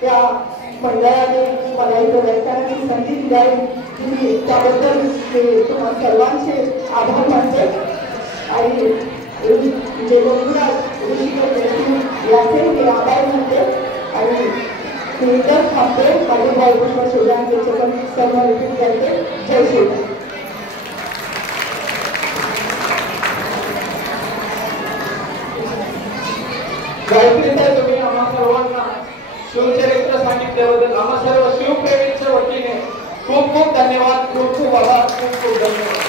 त्या मंडळाने मला इथं व्याख्यानाची संधी दिली आहे. मी त्याबद्दल मी तुम्हा सर्वांचे आभार मानते. आणि जे बघूनच याचे मी आभार मानते. आणि मी इथं थांबते. माझे भाऊपुष्प शिवरायांचे पण समर्पित करते. जय शिवराय. गायत्रीताई, तुम्ही आम्हा सर्वांना शिवचरित्र सांगितल्याबद्दल आम्हा सर्व शिवप्रेमींच्या वतीने खूप खूप धन्यवाद. खूप खूप आभार. खूप खूप धन्यवाद.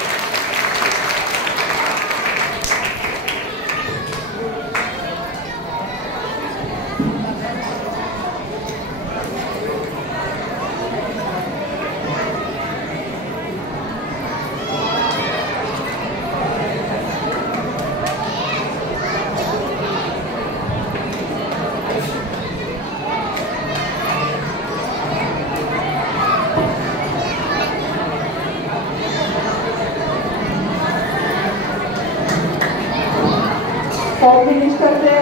होम मिनिस्टरचे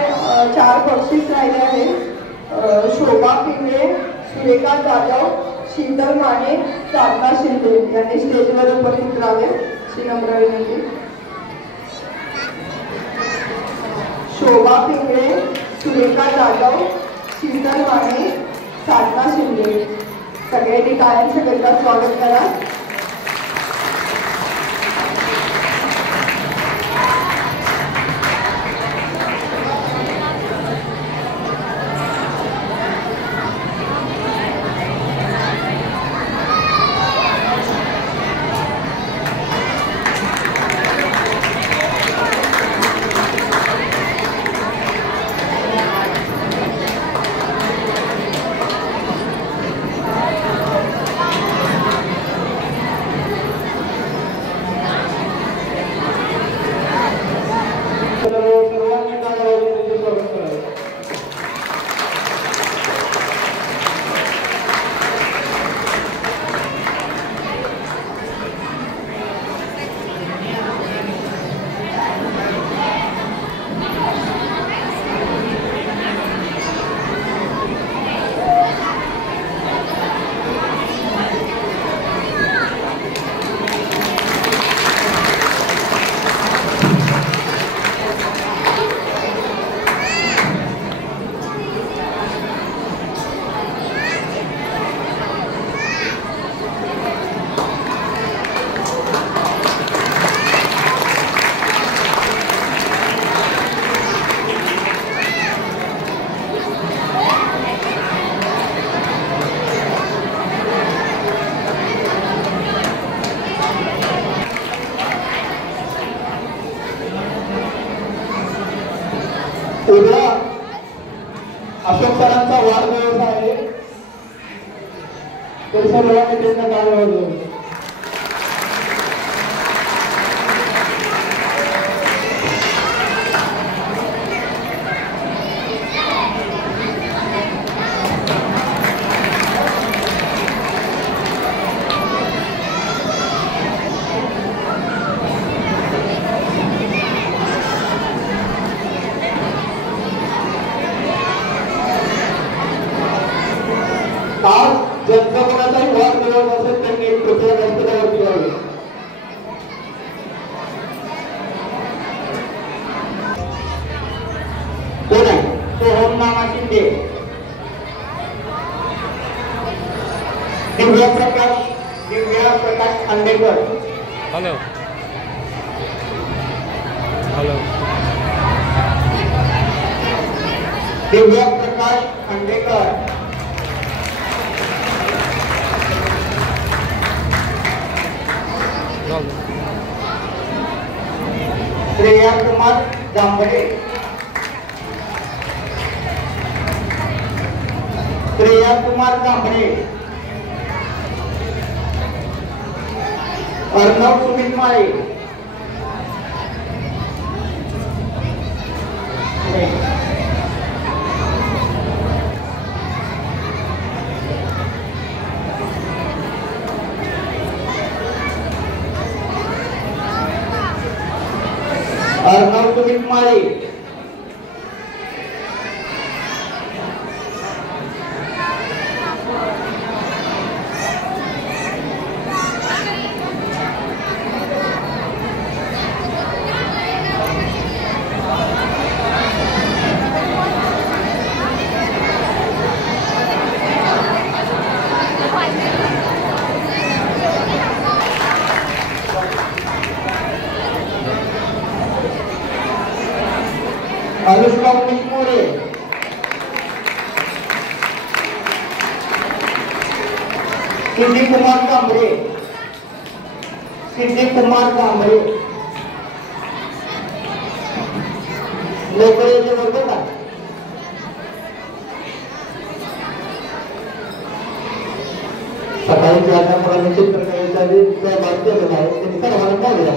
4 बक्षीस राहिले आहेत. शोभा पिंगळे, सुरेखा जाधव, शीतल माने, साधना शिंदे यांनी स्टेजवर उपस्थित राहावे अशी नम्र विनंती. शोभा पिंगळे, सुरेखा जाधव, शीतल माने, साधना शिंदे सगळ्यांनी टाळ्यांच्या गजरात स्वागत करा. अशोक सरांचा वाढदिवस आहे, तर सर्वांनी त्यांना टाळ्या वाजवल्या. आज ज्यांचा कोणाचाही वाढदिवस असेल त्यांनी कृपया व्यासपीठावरती यावे. कोण आहे? सोहम मामा शिंदे, दिव्या प्रकाश खांडेकर. Hello hello. दिव्या प्रकाश खांडेकर. श्रेया कुमार जांभळे. श्रेया कुमार जांभळे. अर्णव सुमित माळे. अर्णव सुमित माळे. अनुष्का उमेश मोरे. सिद्धी कुमार कांबळे. सिद्धी कुमार कांबळे. लवकर यायचे बरोबर का? सकाळी ज्या मुलांनी चित्रकलेचा सहभाग केलेला आहे त्यांनी सर्वांना बोलूया.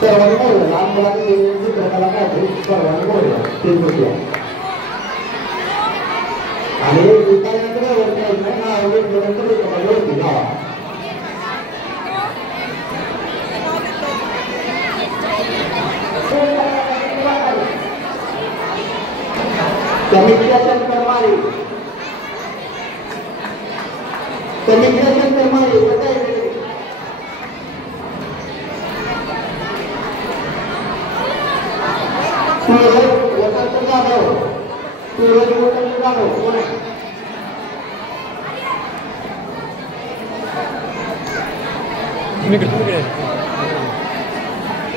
सर्वांनी बोलूया. लहान मुलांनी चित्रकला काय सर्वांनी बोलूया. ते बोलूया. आणि समीक्षा शंकर माळे. समीक्षा शंकर माळे. सूरज वसंत जाधव. सूरज वसंत जाधव कोण आहे?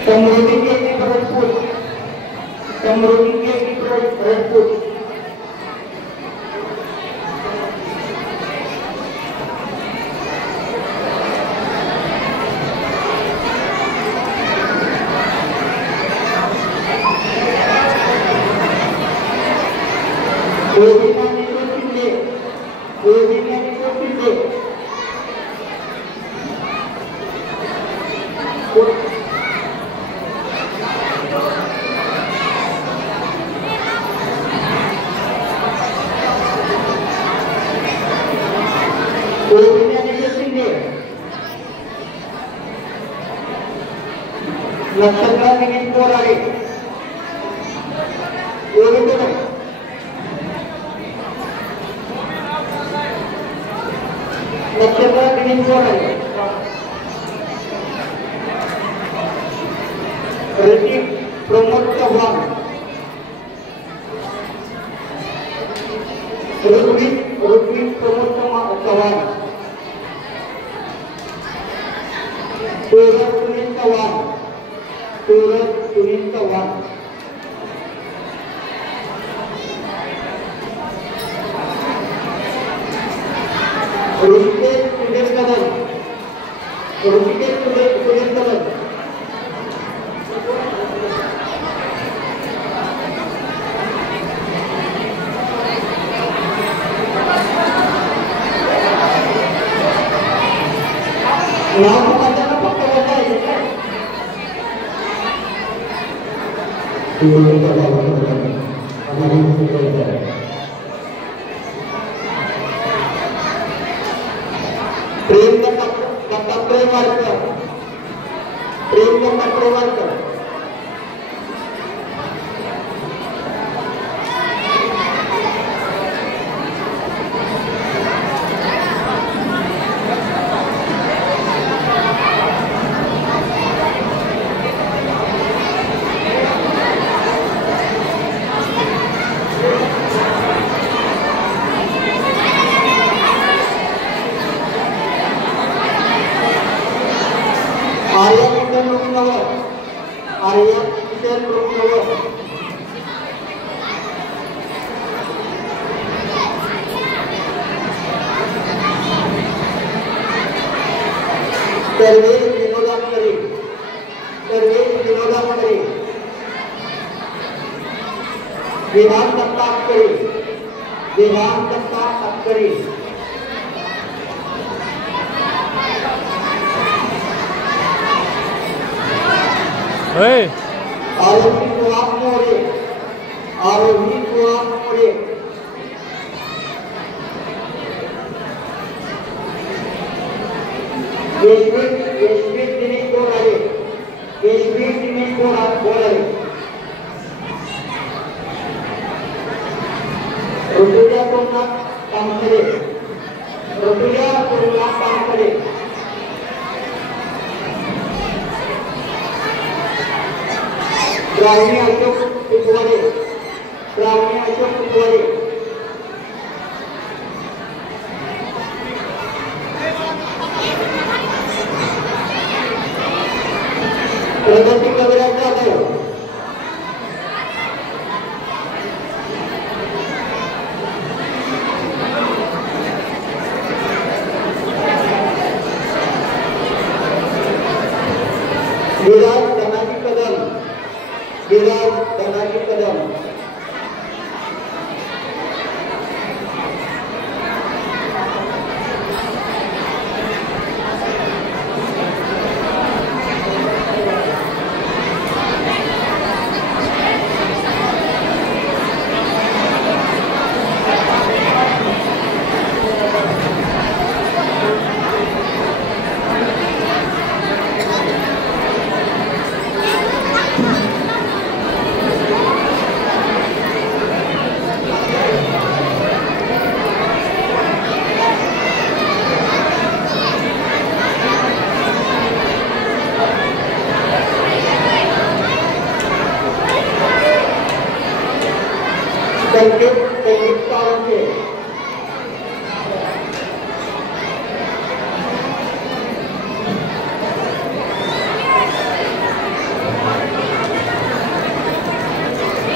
समृद्धी केली भरतपूर. समृद्धी केली भरतपूर. नक्षत्र दिनेश बोराडे. नक्षत्र दिनेश बोराडे. ऋतिक प्रमोद चव्हाण. ऋत्विक प्रमोद चव्हाण. सूरज सुनील चव्हाण. सूरज सुनील चव्हाण. ऋषिकेश सुनील कदम. ऋषिकेश सुनील कदम. प्रेम दत्तात्रय वाडकर, प्रेम दत्तात्रय वाडकर, विधान दत्ता अक्करे, विधान दत्ता अक्करे, आरोही कुमार मोरे, आरोही कुमार मोरे, यशवीर दिनेश बोराडे, यशवीर दिनेश बोराडे, ऋतुजा सोमनाथ कामखरे, ऋतुजा सोमनाथ कामखरे, श्रावणी अशोक कुपवाडे, श्रावणी अशोक कुपवाडे, प्रगती कविराज जाधव, विराज धनाजी कदम, विराज धनाजी कदम,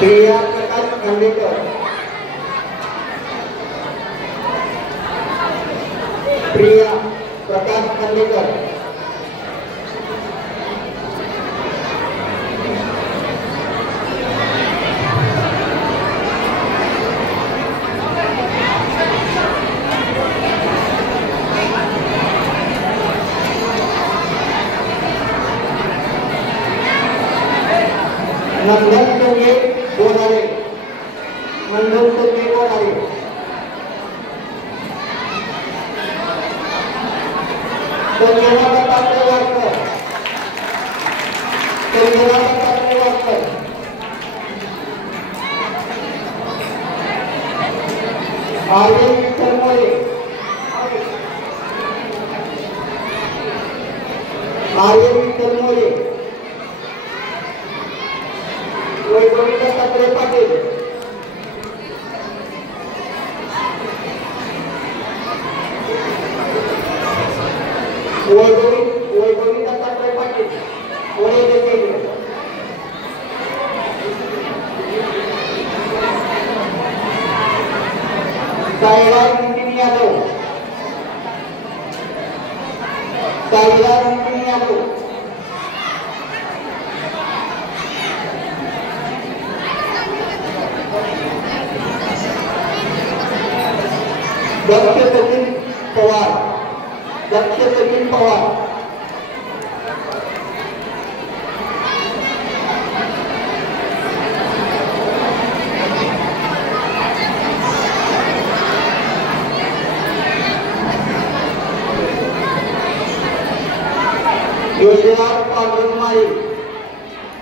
प्रिया प्रकाश खांडेकर, प्रिया प्रकाश खांडेकर, नंदन संगे बोलारे, नंदन संगे बोलारे, संजना दत्तात्रय वाडकर, संजना दत्तात्रय वाडकर, आर्य विठ्ठल मोरे, आर्य विठ्ठल मोरे, वैभवी दत्तात्रय पाटील, वैभवी दत्तात्रय पाटील, पुणे देखील साईराज नितीन यादव, साईराज नितीन यादव, दक्ष सचिन पवार, दक्ष सचिन पवार,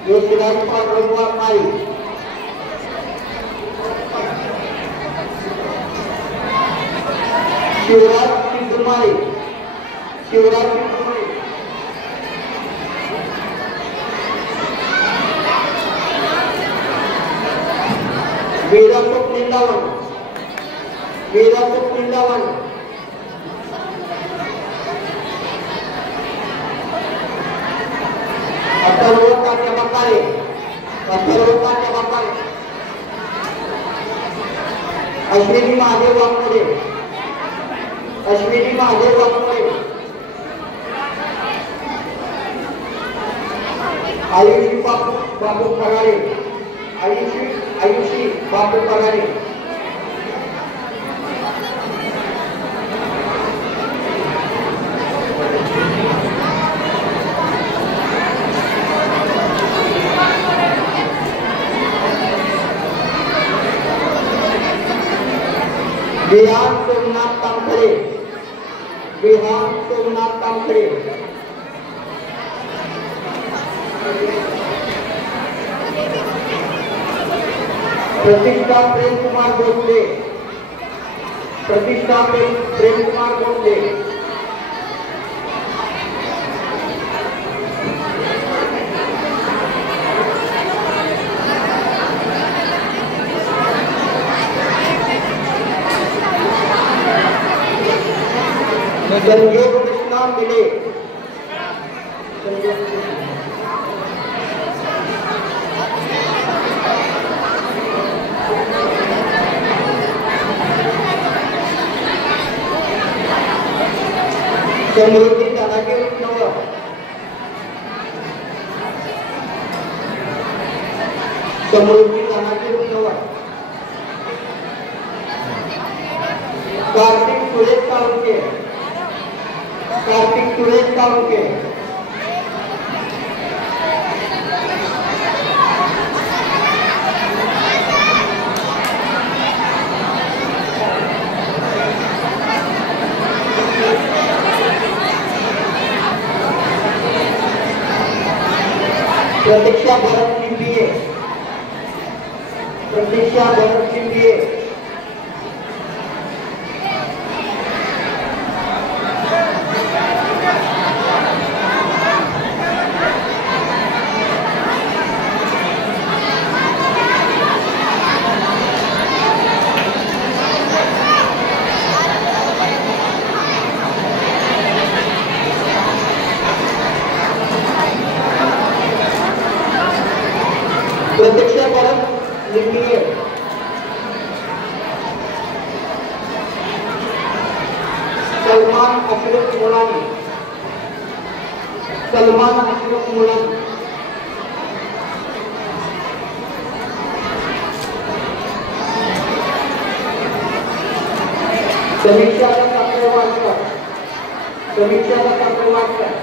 यशराज पांडुरंग माई, शिवराज सिद्धमाई, शिवराज सिद्धमाई, वीरा स्वप्निंदावन, वीरा स्वप्निंदावन, अथर्व काट्या बकारे, अथर्व काट्या बकारे, अश्विनी महादेव वाघमोडे, अश्विनी महादेव वाघमोडे, आयुषी बाबू पराडे, आयुषी बाबू पराडे, विहान सोमनाथ तामखडे, विहान सोमनाथ तामखडे, प्रतिष्ठा प्रेम कुमार गोखले, प्रतिष्ठा प्रेम कुमार गोखले, संयोग कृष्णा मिले, समृद्धी दादाजी नवर, समृद्धी दादाजी नवर, कार्तिक सुरेश काळुके, कार्तिक सुरेश काळुके, प्रतीक्षा भरत लिंबिये, प्रतीक्षा भरत लिंबिये, प्रतीक्षा भरत लिंबिये, सलमान अशरफ मुलानी, सलमान अशरफ मुलानी, समीक्षा काकरेवाडकर, समीक्षा काकरेवाडकर,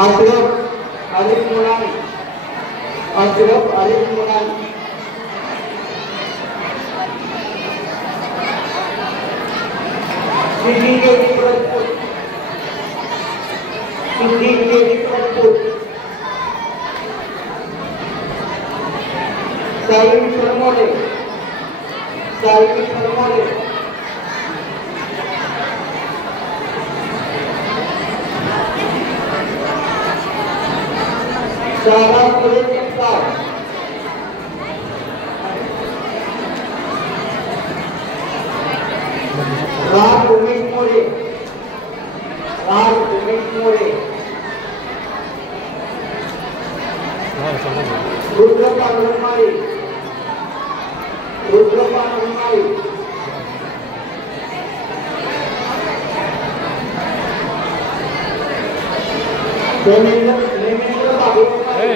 अशरफ आरिफ मुलानी, अशरफ आरिफ मुलानी, सिद्धि देवी राजपूत, सिद्धि देवी राजपूत, साई शर्मोले, साई शर्मोले, सारा पुलिस इंस्पेक्टर, राज उमेश मोरे, राज उमेश मोरे, रुद्र पांडुरंगाई, रुद्र पांडुरंगाई, हेमेंद्र बाबुराई,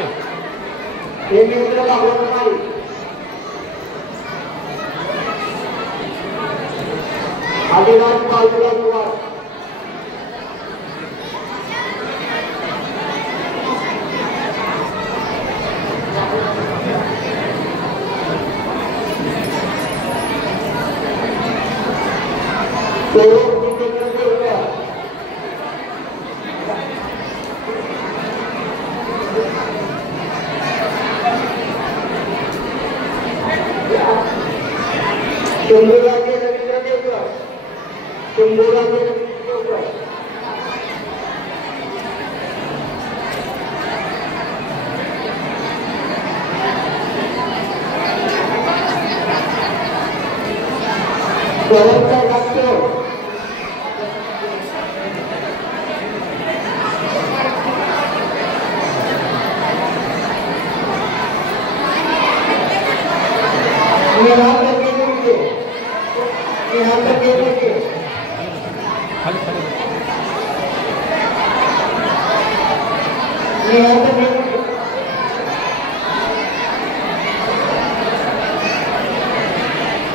हेमेंद्र बाबुराई, आदिराज बालूला कुमार,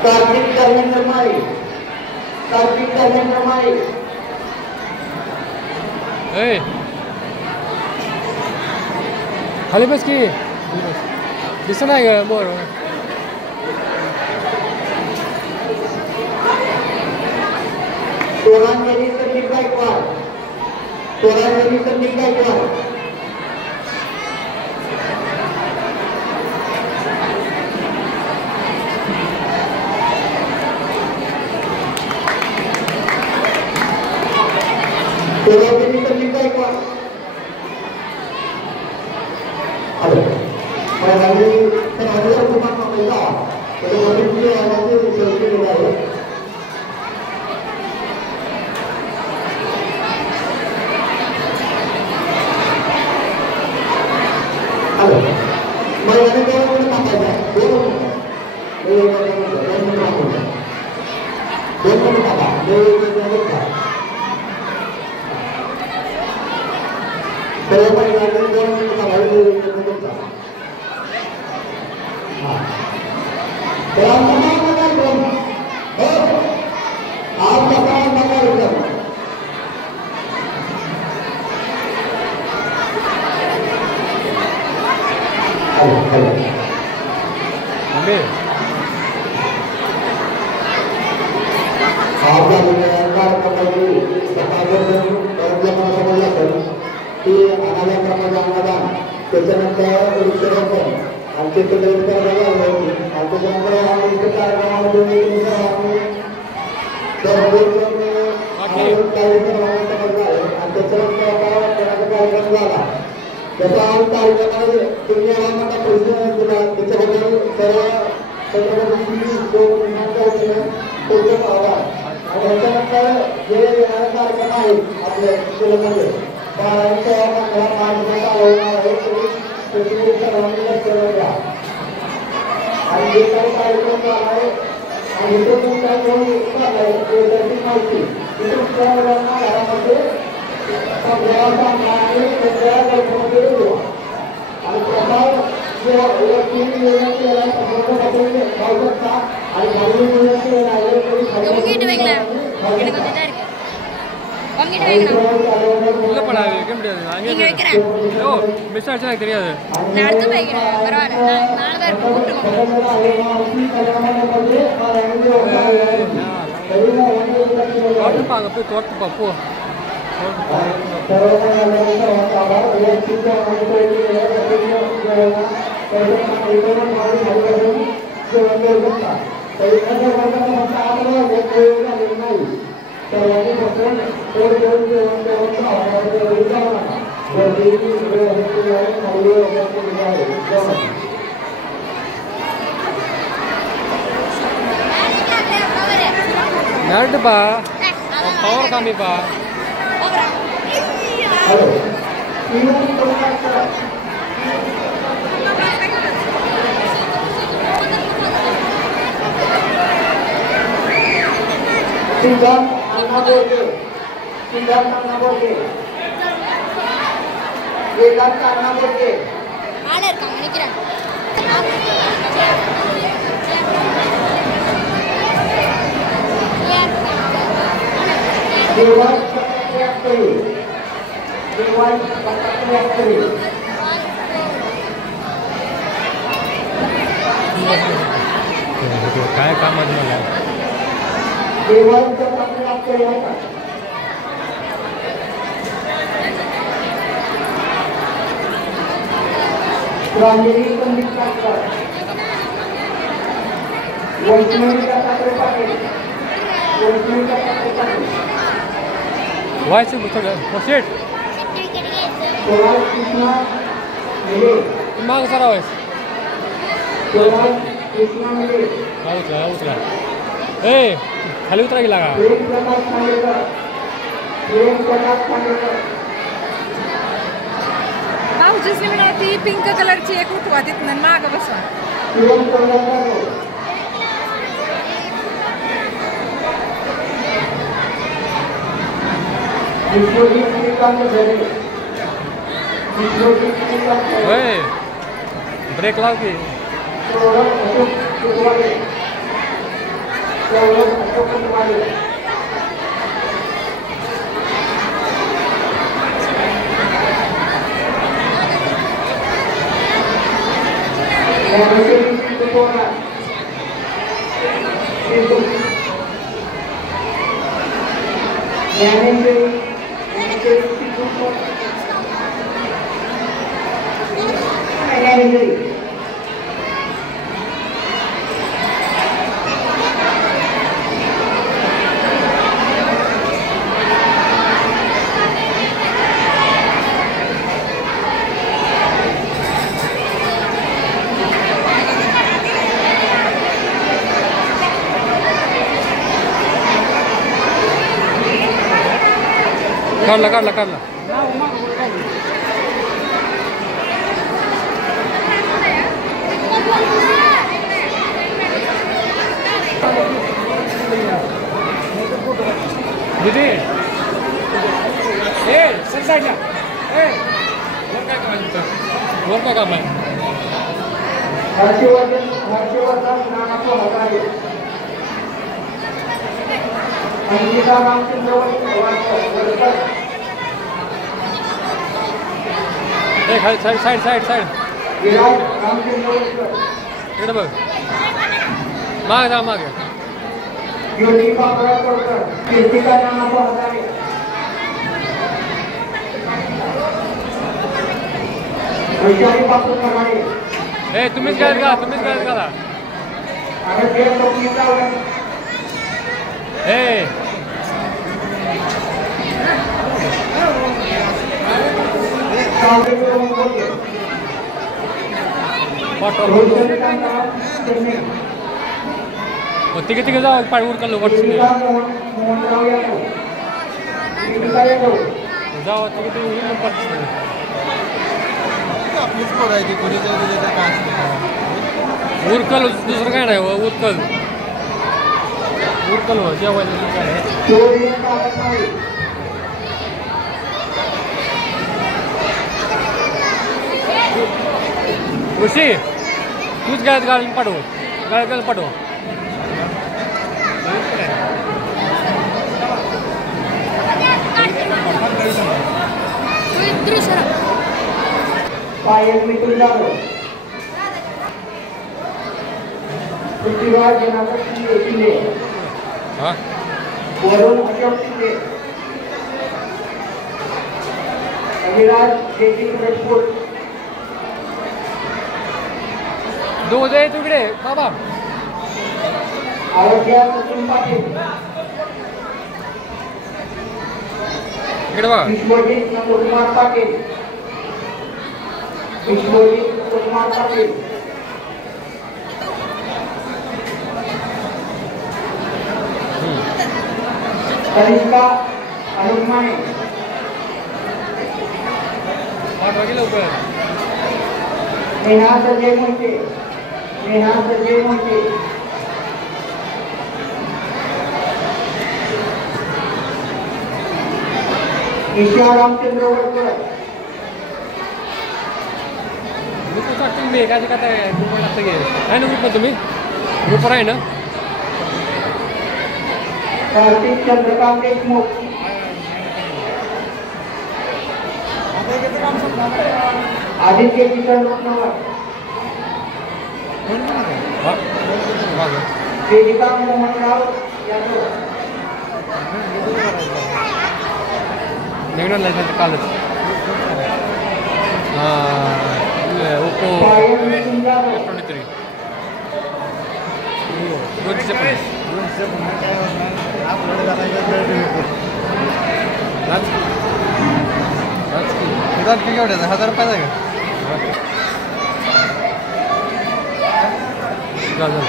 कार्तिक धर्मेंद्र माई, कार्तिक धर्मेंद्र माई, खाली बस की दिसत नाही का बोर Toranjali Sandeep Gaikwad, Toranjali Sandeep Gaikwad, Toranjali Sandeep Gaikwad. Halo, saya lagi ada rumah pemerintah. Kalau begitu nanti selesai dulu. Halo, mau ada orang yang apa ya? Nerd ba? Power kami ba? Tinggal anak boleh, tinggal anak boleh, tinggal anak boleh. Aler kamu ni kira. Dewan Sekretari, Dewan Sekretari. काय काम आहे मला Dewan Sekretari. Rangkiri Pendidikan. Wajib kita pakai. Wajib kita pakai. व्हायचं थोडं शेट सुहास कृष्णा मिले माग सरा व्हायचं सुहास कृष्णा मिले उचला उचला ए खाली उतरा गेला का प्रेम प्रकाश खांडेकर प्रेम प्रकाश खांडेकर भाऊजीच म्हणा ती पिंक कलरची एक उठवा तिथनं माग बसवा प्रेम प्रकाश विश्वजीत श्रीकांत झरे विश्वजीत श्रीकांत झरे होय ब्रेक लाव की सौरभ अशोक कुटवाले सौरभ अशोक कुटवाले ज्ञानेश्वरी कुटवाला ज्ञानेश्वरी ज्ञानेश्वरी काढला दीदी ए सर साईडला ए वर काय काम आहे हर्षवर्धन नानाचा हकारे अंकिता रामचंद्र वडकर ए खाली साईड विराज रामचंद्र वडकर इकडे बघ माग जा माग ज्योतिबा परतकर कीर्तिका नानाचा हकारे वैशाली बापू खराडे ए तुम्हीच गायत घाला आरोग्य स्वप्नीचा ए तिघे जाऊ पाय उरकल मोहनराव यादव जाऊ तिघे आपलीच पोरं आहे ती कोणी काय उरकल दुसरं काय नाही उरकल हो जेवायला काय ऋषी तूच गाळ्यात घालून पाठव पायल मिटून जावं पृथ्वीराज जनार्दन शिंदे हां वरुण अशोक शिंदे अविराज जयदीप राजपूत दो दे तिकडे बाबा आरोग्या सचिन पाटील इकडे बघा विश्वजित नंदकुमार पाटील कनिष्का अनुमाने पाठवा की लवकर नेहा संजय मोहिते ईशा रामचंद्र वडकर तुम्ही काय ग्रुपवर लागतं घे आहे ना ग्रुपमध्ये तुम्ही ग्रुपवर आहे ना कार्तिक चंद्रकांत देशमुख आदित्य किशन रुपनवर वेदिका मोहनराव यादव नवीन लायसन्स कालच ओप्पो पायल मिटून जावं F23 दोनशे 50 आणखी केवढ्याचा 1000 रुपयाचा आहे का? झालं